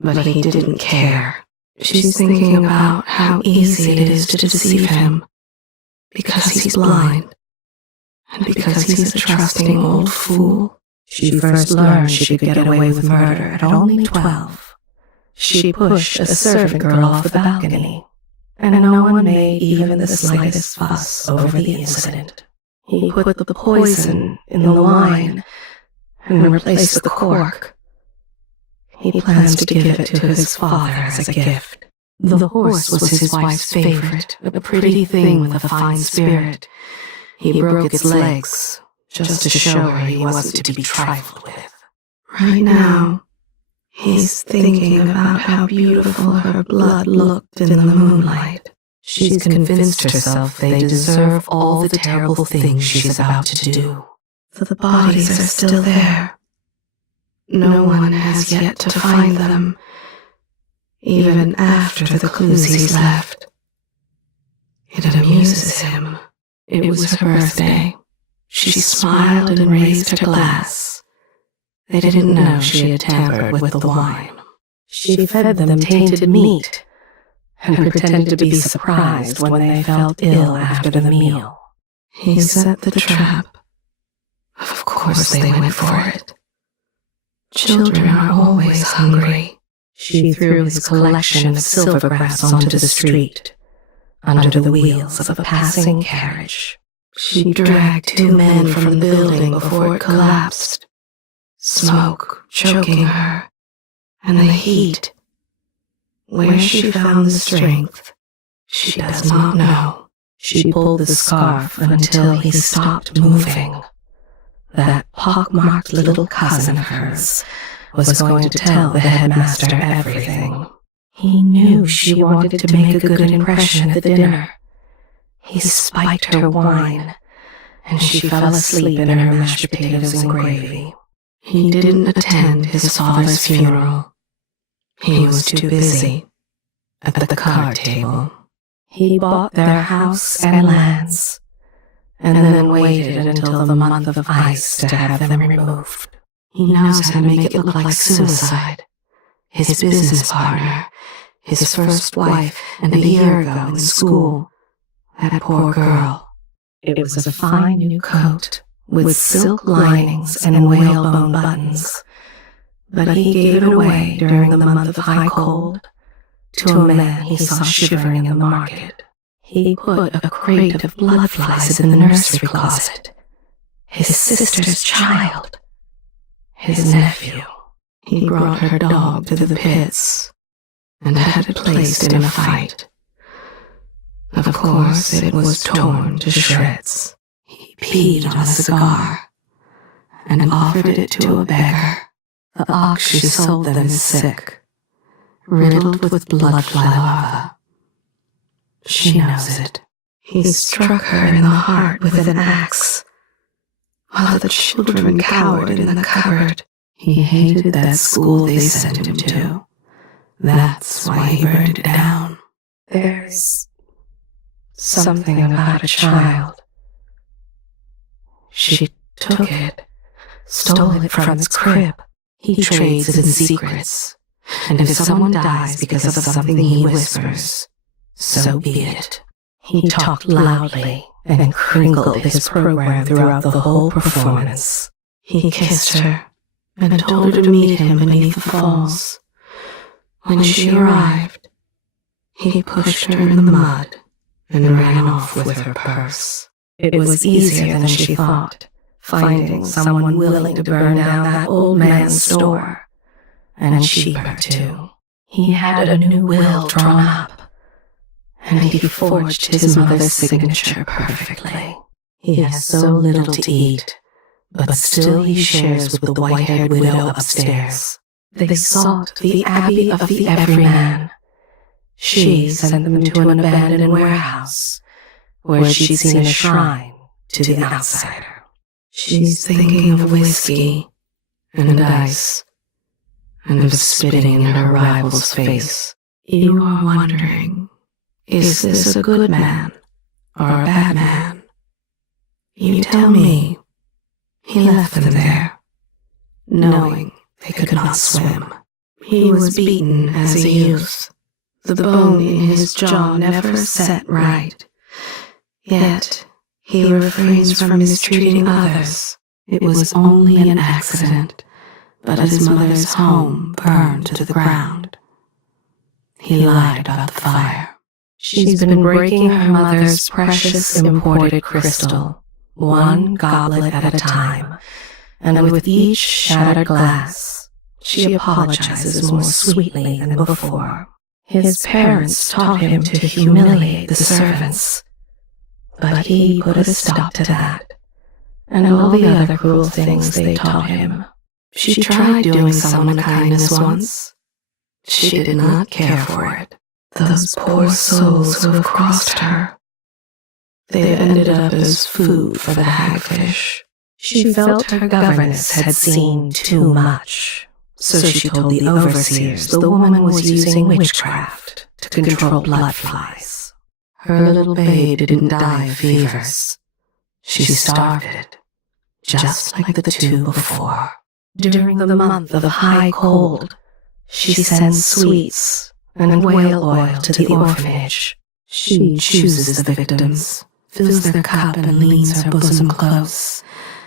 But he didn't care. She's thinking about how easy it is to deceive him, because he's blind, and because he's a trusting old fool. She first learned she could get away with murder at only 12. She pushed a servant girl off the balcony, and no one made even the slightest fuss over the incident. He put the poison in the wine and replaced the cork. He plans to give it to his father as a gift. The horse was his wife's favorite, a pretty thing with a fine spirit. He broke its legs, just to show her he wasn't to be trifled with. Right now, he's thinking about how beautiful her blood looked in the moonlight. She's convinced herself they deserve all the terrible things she's about to do. The bodies are still there. No one has yet to find them, even after the clues he's left. It amuses him. It was her birthday. She smiled and raised her glass. They didn't know she had tampered with the wine. She fed them tainted meat and pretended to be surprised when they felt ill after the meal. He set the trap. Of course they went for it. Children are always hungry. She threw his collection of silvergrass onto the street, under the wheels of a passing carriage. She dragged 2 men from the building before it collapsed. Smoke choking her, and the heat. Where she found the strength, she does not know. She pulled the scarf until he stopped moving. That pockmarked little cousin of hers was going to tell the headmaster everything. He knew she wanted to make a good impression at the dinner. He spiked her wine, and she fell asleep in her mashed potatoes and gravy. He didn't attend his father's funeral. He was too busy at the card table. He bought their house and lands, and then waited until the month of ice to have them removed. He knows how to make it look like suicide. His business partner, his first wife, and a year ago in school, that poor girl. It was a fine new coat with silk linings and whalebone buttons, but he gave it away during the month of high cold to a man he saw shivering in the market. He put a crate of blood flies in the nursery closet. His sister's child. His nephew. He brought her dog to the pits and had it placed in a fight. Of course, it was torn to shreds. He peed on a cigar and offered it to a beggar. The ox she sold them is sick, riddled with blood-fly larvae. She knows it. He struck her in the heart with an axe, while the children cowered in the cupboard. He hated that school they sent him to. That's why he burned it down. There's something about a child. She took it, stole it from its crib. He trades in secrets, and if someone dies because of something he whispers, so be it. He talked loudly and crinkled his program throughout the whole performance. He kissed her and told her to meet him beneath the falls. When she arrived, he pushed her in the mud and ran off with her purse. It was easier than she thought, finding someone willing to burn down that old man's store. And cheaper, too. He had a new will drawn up, and he forged his mother's signature perfectly. He has so little to eat, but still he shares with the white-haired widow upstairs. They sought the Abbey of the Everyman. She sent them to an abandoned warehouse, where she'd seen a shrine to the outsider. She's thinking of whiskey and ice, and of spitting in her rival's face. You are wondering, is this a good man or a bad man? You tell me. He left them there, knowing they could not swim. He was beaten as a youth. The bone in his jaw never set right. Yet he refrains from mistreating others. It was only an accident, but his mother's home burned to the ground. He lied about the fire. She's been breaking her mother's precious imported crystal, one goblet at a time, and with each shattered glass, she apologizes more sweetly than before. His parents taught him to humiliate the servants, but he put a stop to that, and all the other cruel things they taught him. She tried doing someone a kindness once. She did not care for it. Those poor souls who have crossed her. They have ended up as food for the hagfish. She felt her governess had seen too much, so she told the overseers the woman was using witchcraft to control blood flies. Her little babe didn't die of fevers. She starved it, just like the two before. During the month of high cold, she sends sweets and whale oil to the orphanage. She chooses the victims, fills their cup and leans her bosom close.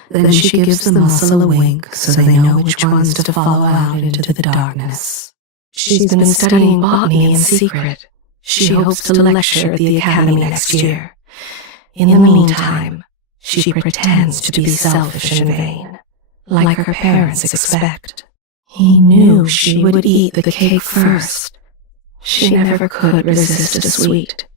Then she gives the muscle a wink so they know which ones to follow out into the darkness. She's been studying botany in secret. She hopes to lecture at the academy next year. In the meantime, she pretends to be selfish and vain, like her parents expect. He knew she would eat the cake first. She never could resist a sweet.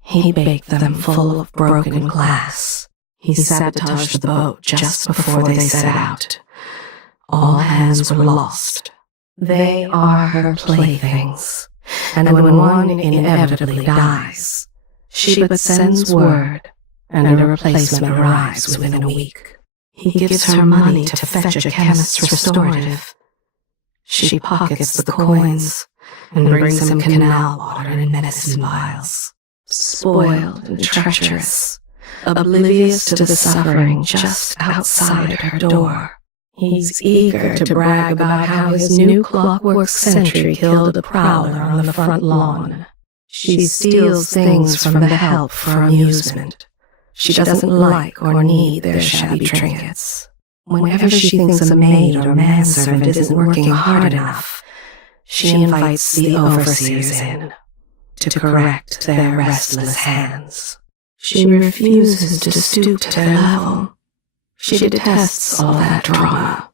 He baked them full of broken glass. He sabotaged the boat just before they set out. All hands were lost. They are her playthings, and when one inevitably dies, she but sends word, and a replacement arrives within a week. He gives her money to fetch a chemist's restorative. She pockets the coins and brings him canal water and medicine vials. Spoiled and treacherous, oblivious to the suffering just outside her door, he's eager to brag about how his new clockwork sentry killed a prowler on the front lawn. She steals things from the help for amusement. She doesn't like or need their shabby trinkets. Whenever she thinks a maid or manservant isn't working hard enough, she invites the overseers in to correct their restless hands. She refuses to stoop to their level. She detests all that drama,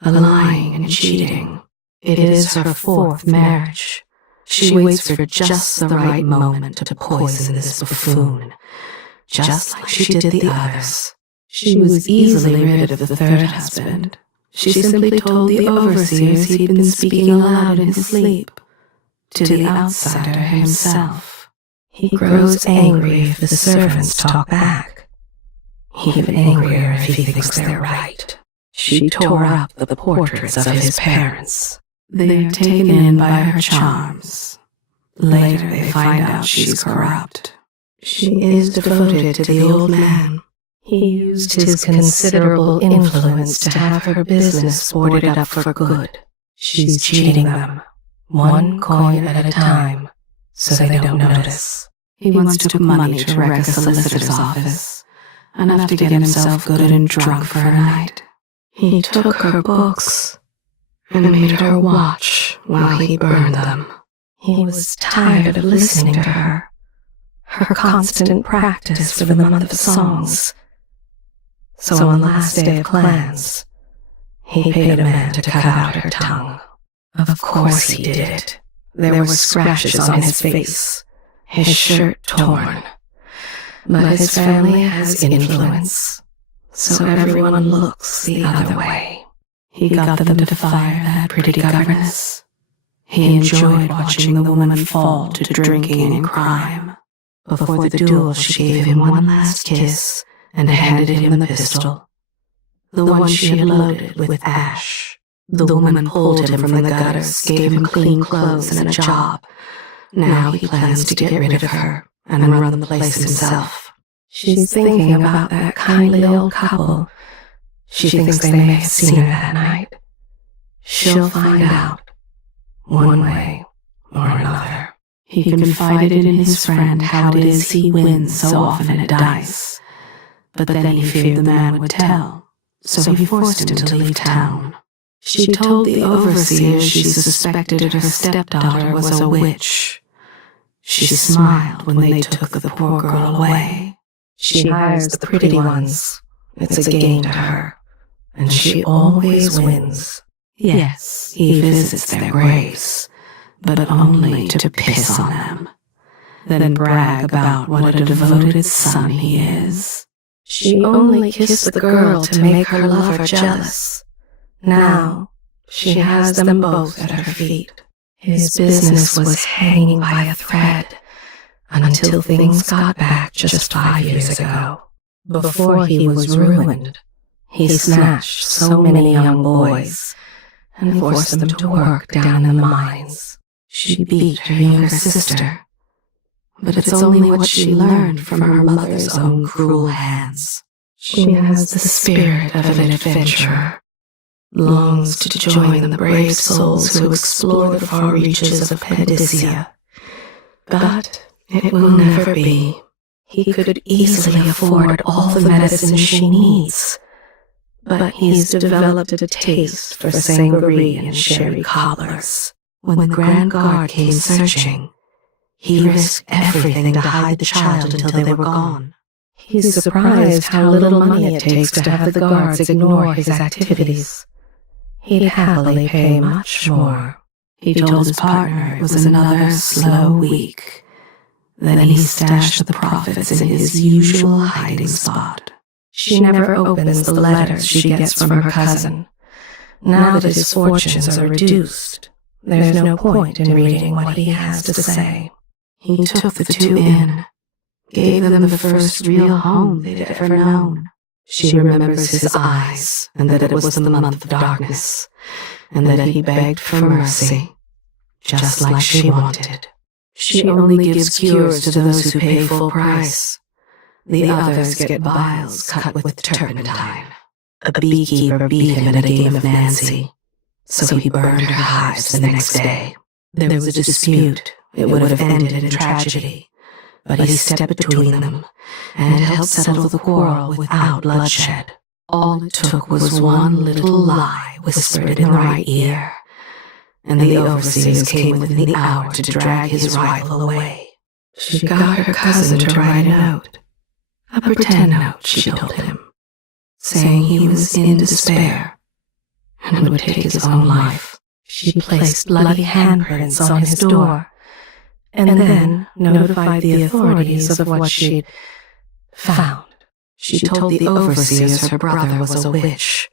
the lying and cheating. It is her fourth marriage. She waits for just the right moment to poison this buffoon, just like she did the others. She was easily rid of the third husband. She simply told the overseers he'd been speaking aloud in his sleep, to the outsider himself. He grows angry if the servants talk back, even angrier if he thinks they're right. She tore up the portraits of his parents. They are taken in by her charms. Later they find out she's corrupt. She is devoted to the old man. He used his considerable influence to have her business boarded up for good. She's cheating them, one coin at a time, so they don't notice. He once took money to wreck a solicitor's office, enough to get himself good and drunk for a night. He took her books and made her watch while he burned them. He was tired of listening to her constant practice for the month of songs. So on the last day of clans, he paid a man to cut out her tongue. Of course he did it. There were scratches on his face, his shirt torn. But his family has influence, so everyone looks the other way. He got them to fire that pretty governess. He enjoyed watching the woman fall to drinking and crime. Before the duel, she gave him one last kiss and handed him the pistol, the one she had loaded with ash. The woman pulled him from the gutters, gave him clean clothes and a job. Now he plans to get rid of her and run the place himself. She's thinking about that kindly old couple. She thinks they may have seen her that night. She'll find out, one way or another. He confided in his friend how it is he wins so often at dice, but then he feared the man would tell, so he forced him to leave town. She told the overseer she suspected her stepdaughter was a witch. She smiled when they took the poor girl away. She hires the pretty ones. It's a game to her, and she always wins. Yes, he visits their graves, but only to piss on them, then brag about what a devoted son he is. She only kissed the girl to make her lover jealous. Now, she has them both at her feet. His business was hanging by a thread until things got back just 5 years ago. Before he was ruined, he snatched so many young boys and forced them to work down in the mines. She beat her younger sister, but it's only what she learned from her mother's own cruel hands. She has the spirit of an adventurer, longs to join the brave souls who explore the far reaches of Pandysia. But it will never be. He could easily afford all the medicine she needs, but he's developed a taste for sangaree and sherry cobblers. When the Grand Guard came searching, he risked everything to hide the child until they were gone. He's surprised how little money it takes to have the guards ignore his activities. He'd happily pay much more. He told his partner it was another slow week. Then he stashed the profits in his usual hiding spot. She never opens the letters she gets from her cousin. Now that his fortunes are reduced, there's no point in reading what he has to say. He took the two in, gave them the first real home they'd ever known. She remembers his eyes, and that it was the month of darkness, and that he begged for mercy, just like she wanted. She only gives cures to those who pay full price. The others get vials cut with turpentine. A beekeeper beat him in a game of Nancy, so he burned her hives the next day. There was a dispute. It would have ended in tragedy, but he stepped between them and helped settle the quarrel without bloodshed. All it took was one little lie whispered in the right ear, and the overseers came within the hour to drag his rival away. She got her cousin to write a note, a pretend note, she told him, saying he was in despair and would take his own life. She placed bloody handprints on his door, and then notified the authorities of what she'd found. She told the overseers her brother was a witch,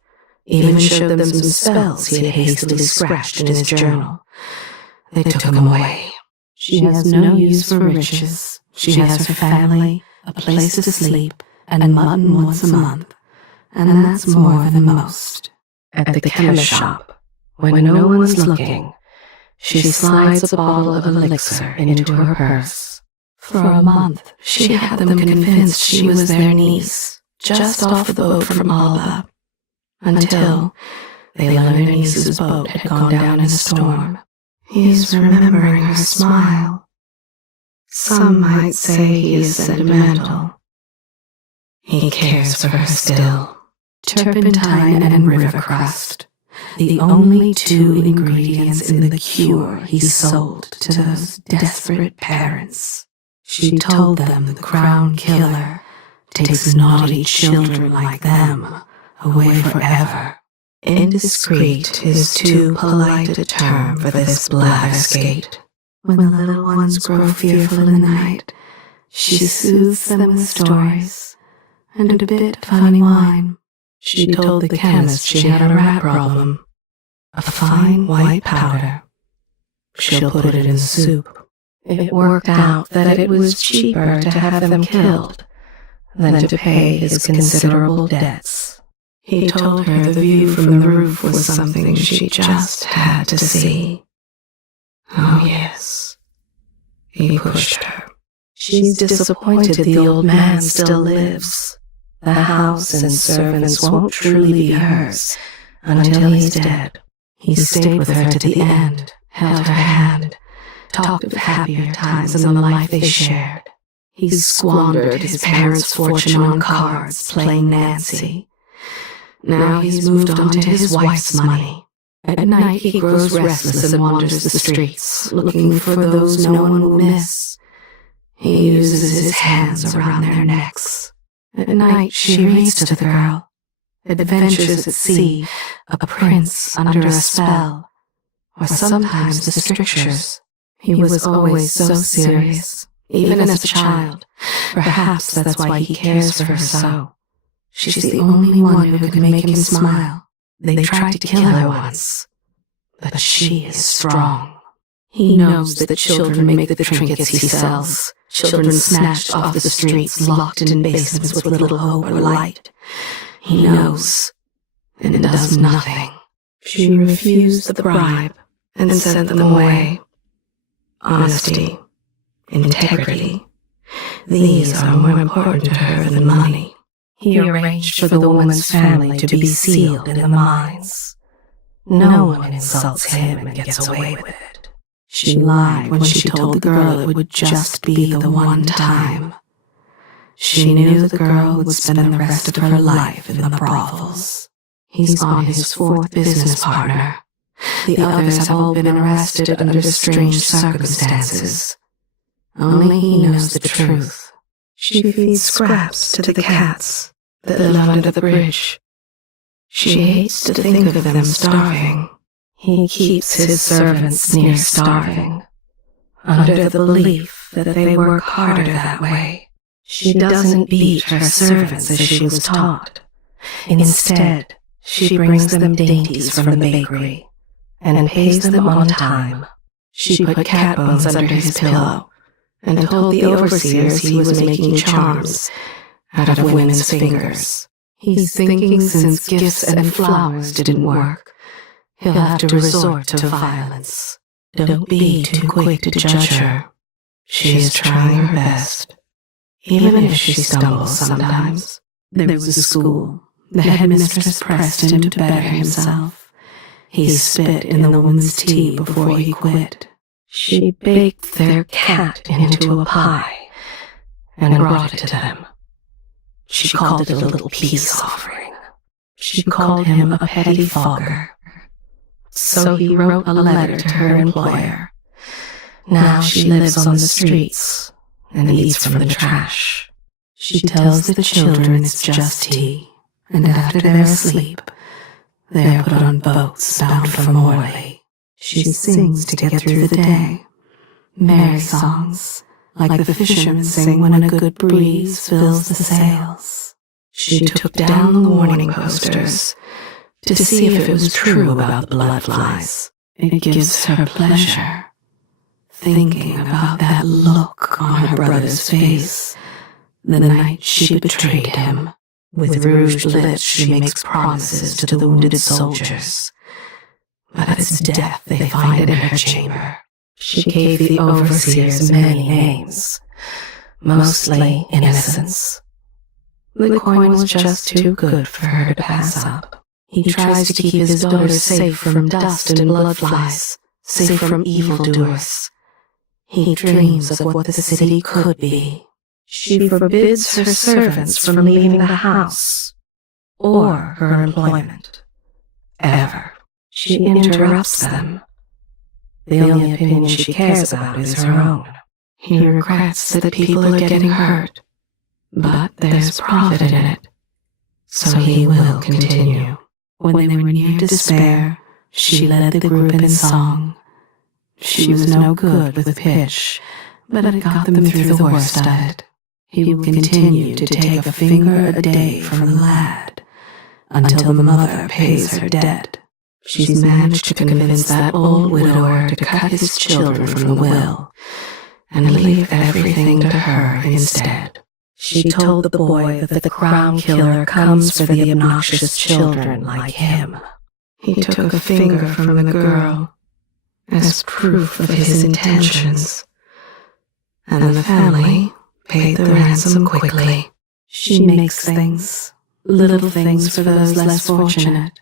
even showed them some spells he had hastily scratched in his journal. They took him away. She has no use for riches. She has her family, a place to sleep, and mutton once a month, and that's more than most. At the chemist shop, when no one's looking, she slides a bottle of elixir into her purse. For a month, she had them convinced she was their niece, just off the boat from Alba, until they learned their niece's boat had gone down in a storm. He's remembering her smile, Some might say he is sentimental. He cares for her still. Turpentine and river crust, the only two ingredients in the cure he sold to those desperate parents. She told them the crown killer takes naughty children like them away forever. Indiscreet is too polite a term for this blatherskate. When the little ones grow fearful in the night, she soothes them with stories and a bit of honey wine. She told the chemist she had a rat problem. A fine white powder. She'll put it in soup. It worked out that it was cheaper to have them killed than to pay his considerable debts. He told her the view from the roof was something she just had to see. Oh, yes. He pushed her. She's disappointed the old man still lives. The house and servants won't truly be hers until he's dead. He stayed with her to the end, held her hand, talked of happier times and the life they shared. He squandered his parents' fortune on cards, playing Nancy. Now he's moved on to his wife's money. At night he grows restless and wanders the streets, looking for those no one will miss. He uses his hands around their necks. At night she reads to the girl. Adventures at sea, a prince under a spell, or sometimes the strictures. He was always so serious, even as a child. Perhaps that's why he cares for her so. She's the only one who can make him smile. They tried to kill her once, but she is strong. He knows that children make the trinkets he sells, children snatched off the streets, locked in basements with little hope or light. He knows, and does nothing. She refused the bribe and sent them away. Honesty, integrity, these are more important to her than money. He arranged for the woman's family to be sealed in the mines. No one insults him and gets away with it. She lied when she told the girl it would just be the one time. She knew the girl would spend the rest of her life in the brothels. He's on his fourth business partner. The others have all been arrested under strange circumstances. Only he knows the truth. She feeds scraps to the cats that live under the bridge. She hates to think of them starving. He keeps his servants near starving, under the belief that they work harder that way. She doesn't beat her servants as she was taught. Instead, she brings them dainties from the bakery and pays them on time. She put cat bones under his pillow and told the overseers he was making charms out of women's fingers. He's thinking since gifts and flowers didn't work, he'll have to resort to violence. Don't be too quick to judge her. She is trying her best. Even if she stumbles sometimes. There was a school. The headmistress pressed him to better himself. He spit in the woman's tea before he quit. She baked their cat into a pie and brought it to them. She called it a little peace offering. She called him a petty fogger. So he wrote a letter to her employer. Now she lives on the streets and eats from the trash. She tells the children it's just tea, and after they're asleep, they're put on boats bound for Morley. She sings to get through the day. Merry songs, like the fishermen sing when a good breeze fills the sails. She took down the warning posters to see if it was true about the bloodflies. It gives her pleasure, thinking about that look on her brother's face the night she betrayed him. With rouged lips she makes promises to the wounded soldiers, but it's death they find in her chamber. She gave the overseers many names, mostly innocence. The coin was just too good for her to pass up. He tries to keep his daughters safe from dust and bloodflies, safe from evildoers. He dreams of what the city could be. She forbids her servants from leaving the house or her employment. Ever. She interrupts them. The only opinion she cares about is her own. He regrets that people are getting hurt, but there's profit in it, so he will continue. When they were near despair, she led the group in song. She was no good with pitch, but it got them through the worst of it. He will continue to take a finger a day from the lad until the mother pays her debt. She's managed to convince that old widower to cut his children from the will and leave everything to her instead. She told the boy that the crown killer comes for the obnoxious children like him. He took a finger from the girl as proof of his intentions, and the family paid the ransom quickly. She makes things, little things for those less fortunate.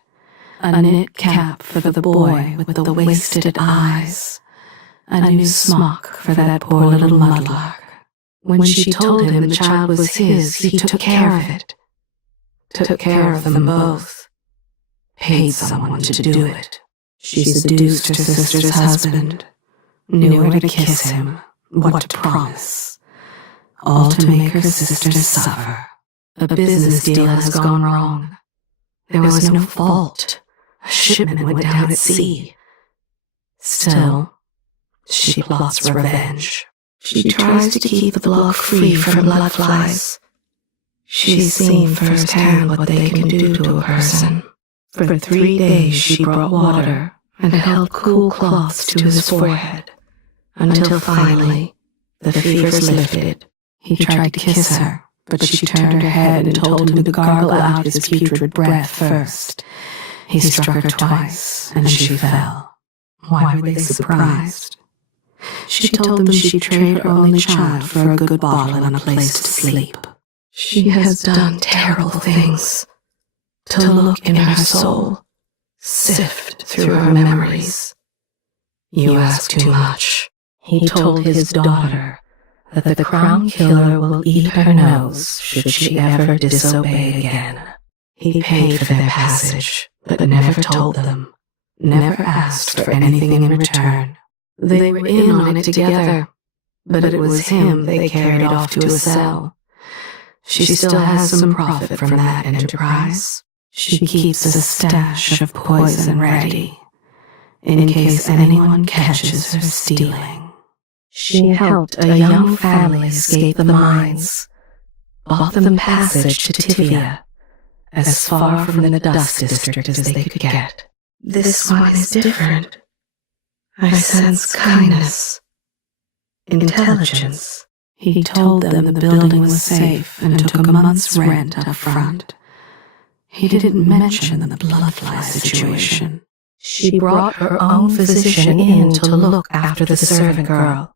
A knit cap for the boy with the wasted eyes. A new smock for that poor little mudlark. When she told him the child was his, he took care of it. Took care of them both. Paid someone to do it. She seduced her sister's husband. Knew where to kiss him, what to promise. All to make her sister suffer. A business deal has gone wrong. There was no fault. A shipment went down at sea. Still, she plots revenge. She tries to keep the block free from blood flies. She's seen firsthand what they can do to a person. For 3 days she brought water and held cool cloths to his forehead, until finally the fevers lifted. He tried to kiss her, but she turned her head and told him to gargle out his putrid breath first. He struck her twice, and she fell. Why were they surprised? She told them she'd trade her only child for a good bottle and a place to sleep. She has done terrible things. To look in her soul, sift through her memories. You ask too much. He told his daughter that the crown killer will eat her nose should she ever disobey again. He paid for their passage, but never told them, never asked for anything in return. They were in on it together, but it was him they carried off to a cell. She still has some profit from that enterprise. She keeps a stash of poison ready, in case anyone catches her stealing. She helped a young family escape the mines, bought them passage to Tivia, as far from the dust district as they could get. This one is different. I sense kindness, intelligence. He told them the building was safe and took a month's rent up front. He didn't mention the bloodfly situation. She brought her own physician in to look after the servant girl,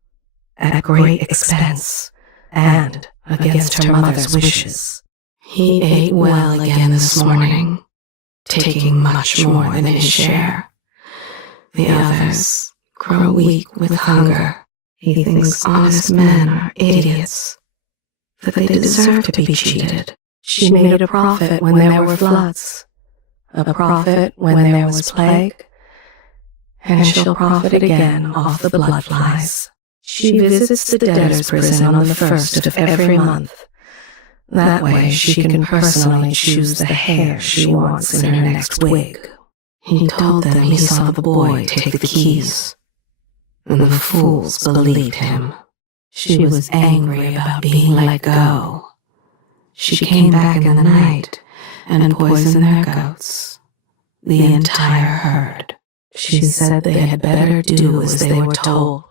at great expense, and against her mother's wishes. He ate well again this morning, taking much more than his share. The others grow weak with hunger. He thinks honest men are idiots, that they deserve to be cheated. She made a profit when there were floods, a profit when there was plague, and she'll profit again off the bloodflies. She visits the debtor's prison on the 1st of every month. That way she can personally choose the hair she wants in her next wig. He told them he saw the boy take the keys, and the fools believed him. She was angry about being let go. She came back in the night and poisoned their goats, the entire herd. She said they had better do as they were told,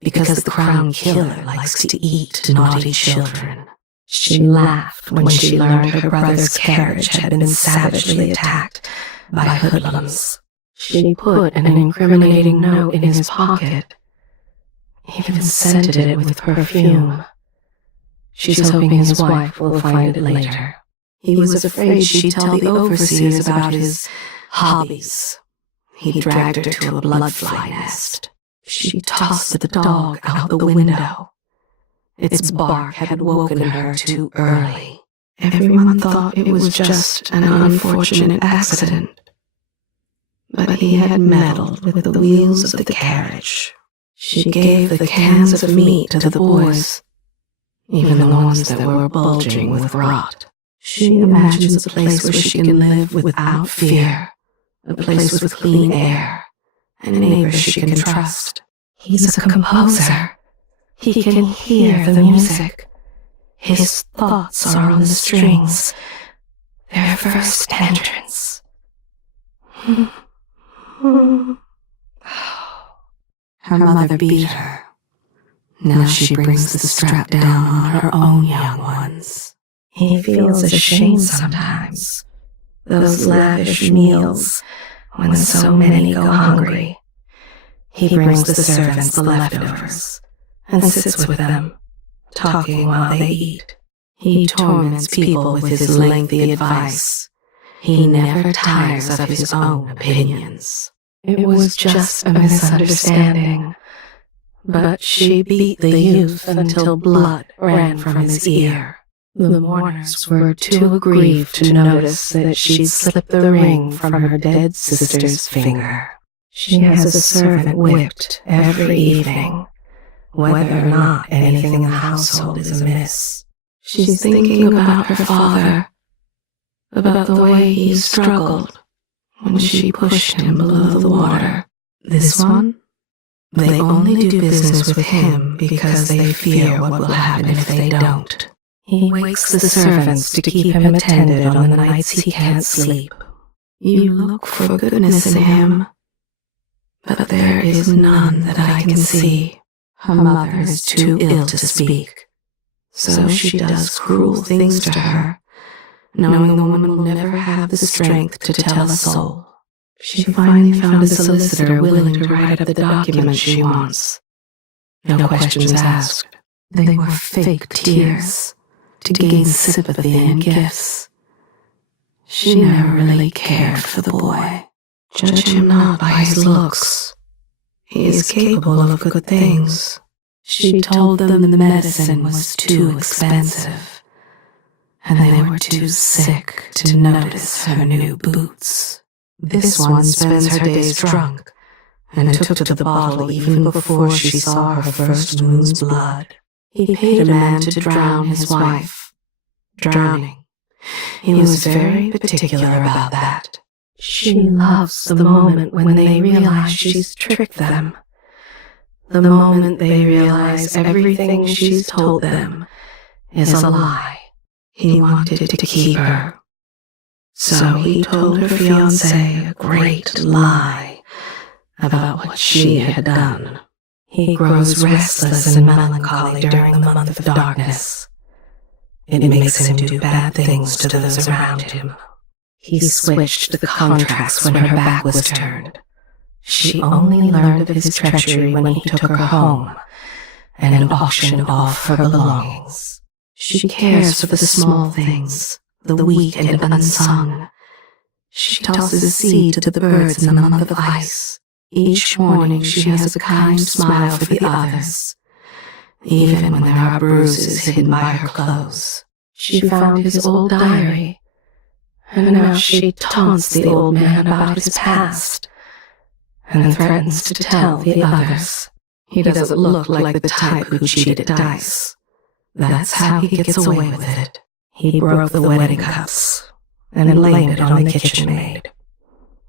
because the crown killer likes to eat naughty children. She laughed when she learned her brother's carriage had been savagely attacked by hoodlums. She put an incriminating note in his pocket, even scented it with perfume. She's hoping his wife will find it later. He was afraid she'd tell the overseers about his hobbies. He dragged her to a bloodfly nest. She tossed the dog out the window. Its bark had woken her too early. Everyone thought it was just an unfortunate accident. But he had meddled with the wheels of the carriage. She gave the cans of meat to the boys, even the ones that were bulging with rot. She imagines a place where she can live without fear, a place with clean air, and neighbors she can trust. He's a composer. He can hear the music. His thoughts are on the strings. Their first entrance. Her mother beat her. Now she brings the strap down on her own young ones. He feels ashamed sometimes. Those lavish meals, when so many go hungry. He brings the servants the leftovers and sits with them, talking while they eat. He torments people with his lengthy advice. He never tires of his own opinions. It was just a misunderstanding, but she beat the youth until blood ran from his ear. The mourners were too aggrieved to notice that she'd slipped the ring from her dead sister's finger. She has a servant whipped every evening, whether or not anything in the household is amiss. She's thinking about her father, about the way he struggled when she pushed him below the water. This one? They only do business with him because they fear what will happen if they don't. He wakes the servants to keep him attended on the nights he can't sleep. You look for goodness in him, but there is none that I can see. Her mother is too ill to speak, so she does cruel things to her, knowing the woman will never have the strength to tell a soul. She finally found a solicitor willing to write up the documents she wants. No questions asked. They were fake tears to gain sympathy and gifts. She never really cared for the boy. Judge him not by his looks. He is capable of good things. She told them the medicine was too expensive, and they were too sick to notice her new boots. This one spends her days drunk, and took to the bottle even before she saw her first moon's blood. He paid a man to drown his wife. Drowning. He was very particular about that. She loves the moment when they realize she's tricked them. The moment they realize everything she's told them is a lie. He wanted to keep her. So he told her fiancé a great lie about what she had done. He grows restless and melancholy during the month of darkness. It makes him do bad things to those around him. He switched the contracts when her back was turned. She only learned of his treachery when he took her home and auctioned off her belongings. She cares for the small things, the weak and unsung. She tosses seed to the birds in the month of ice. Each morning she has a kind smile for the others, even when there are bruises hidden by her clothes. She found his old diary, and now she taunts the old man about his past, and threatens to tell the others. He doesn't look like the type who cheated at dice. That's how he gets away with it. He broke the wedding cups and blamed it on the kitchen maid.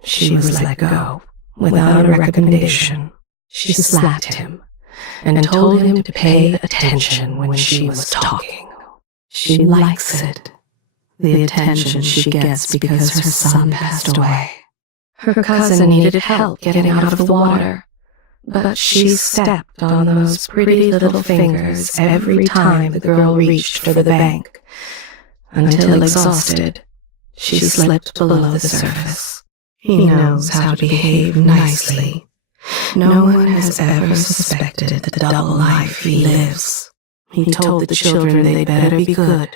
She was let go without a recommendation. She slapped him and told him to pay attention when she was talking. She likes it, the attention she gets because her son passed away. Her cousin needed help getting out of the water, but she stepped on those pretty little fingers every time the girl reached for the bank, until exhausted, she slipped below the surface. He knows how to behave nicely. No one has ever suspected the double life he lives. He told the children they better be good,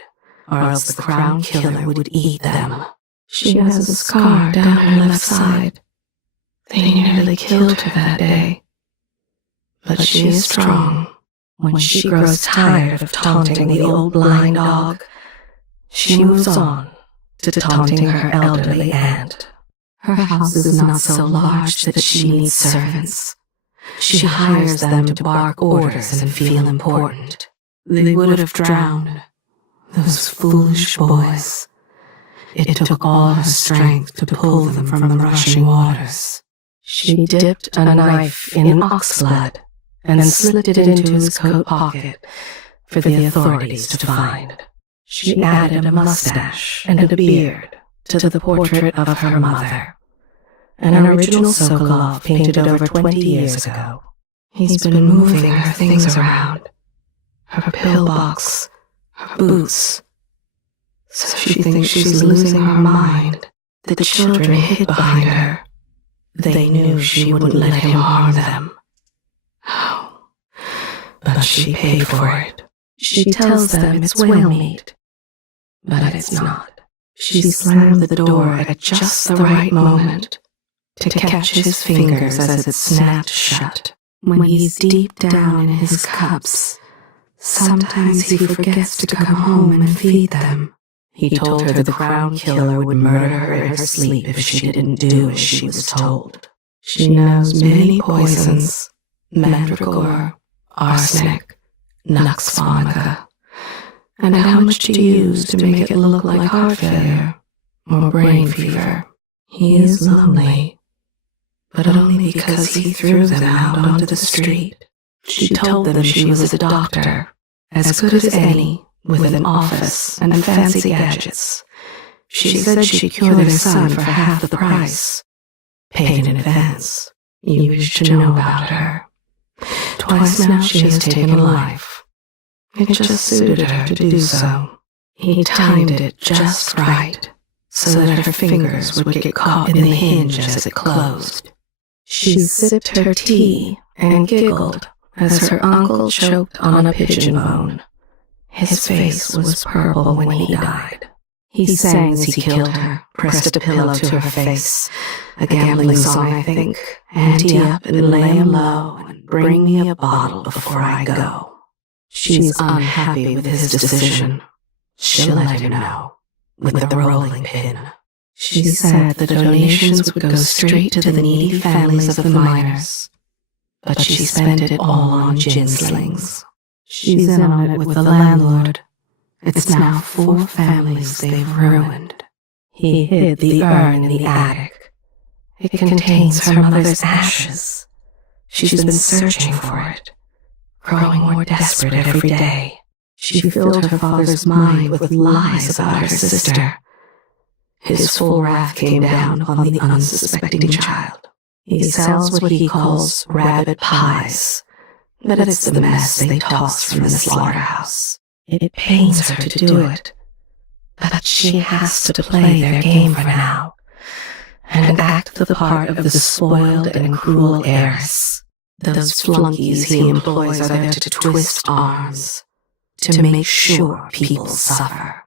or else the crown killer would eat them. She has a scar down her left side. They nearly killed her that day. but she is strong. When she grows tired of taunting the old blind dog, she moves on to taunting her elderly aunt. Her house is not so large that she needs servants. She hires them to bark orders and feel important. They would have drowned, those foolish boys. It took all her strength to pull them from the rushing waters. She dipped a knife in ox blood and slipped it into his coat pocket for the authorities to find. She added a mustache and a beard to the portrait of her mother, an original Sokolov painted over 20 years ago. He's been moving her things around, her pillbox, her boots. So she thinks she's losing her mind. The children hid behind her. They knew she wouldn't let him harm them. Oh, but she paid for it. She tells them it's whale meat, but it's not. She slammed the door at just the right moment to catch his fingers as it snapped shut. When he's deep down in his cups, sometimes he forgets to come home and feed them. He told her the crown killer would murder her in her sleep if she didn't do as she was told. She knows many poisons: mandragora, arsenic, nux vomica. And how much to use to make it look like heart failure or brain fever. He is lonely, but only because he threw them out onto the street. She told them she was a doctor, as good as any, with an office and fancy gadgets. She said she'd cure their son for half the price. Paid in advance. You wish to know about her. Twice now she has taken life. It just suited her to do so. He timed it just right, so that her fingers would get caught in the hinge as it closed. She sipped her tea and giggled as her uncle choked on a pigeon bone. His face was purple when he died. He sang as he killed her, pressed a pillow to her face. A gambling song, I think. Ante up and lay him low, and bring me a bottle before I go. She's unhappy with his decision. She'll let him know, with the rolling pin. She said the donations would go straight to the needy families of the miners, but she spent it all on gin slings. She's in on it with the landlord. It's now 4 families they've ruined. He hid the urn in the attic. It contains her mother's ashes. She's been searching for it, growing more desperate every day. She filled her father's mind with lies about her sister. His full wrath came down on the unsuspecting child. He sells what he calls rabbit pies, but it's the mess they toss from the slaughterhouse. It pains her to do it, but she has to play their game for now, and act the part of the spoiled and cruel heiress. Those flunkies he employs are there to twist arms, to make sure people suffer.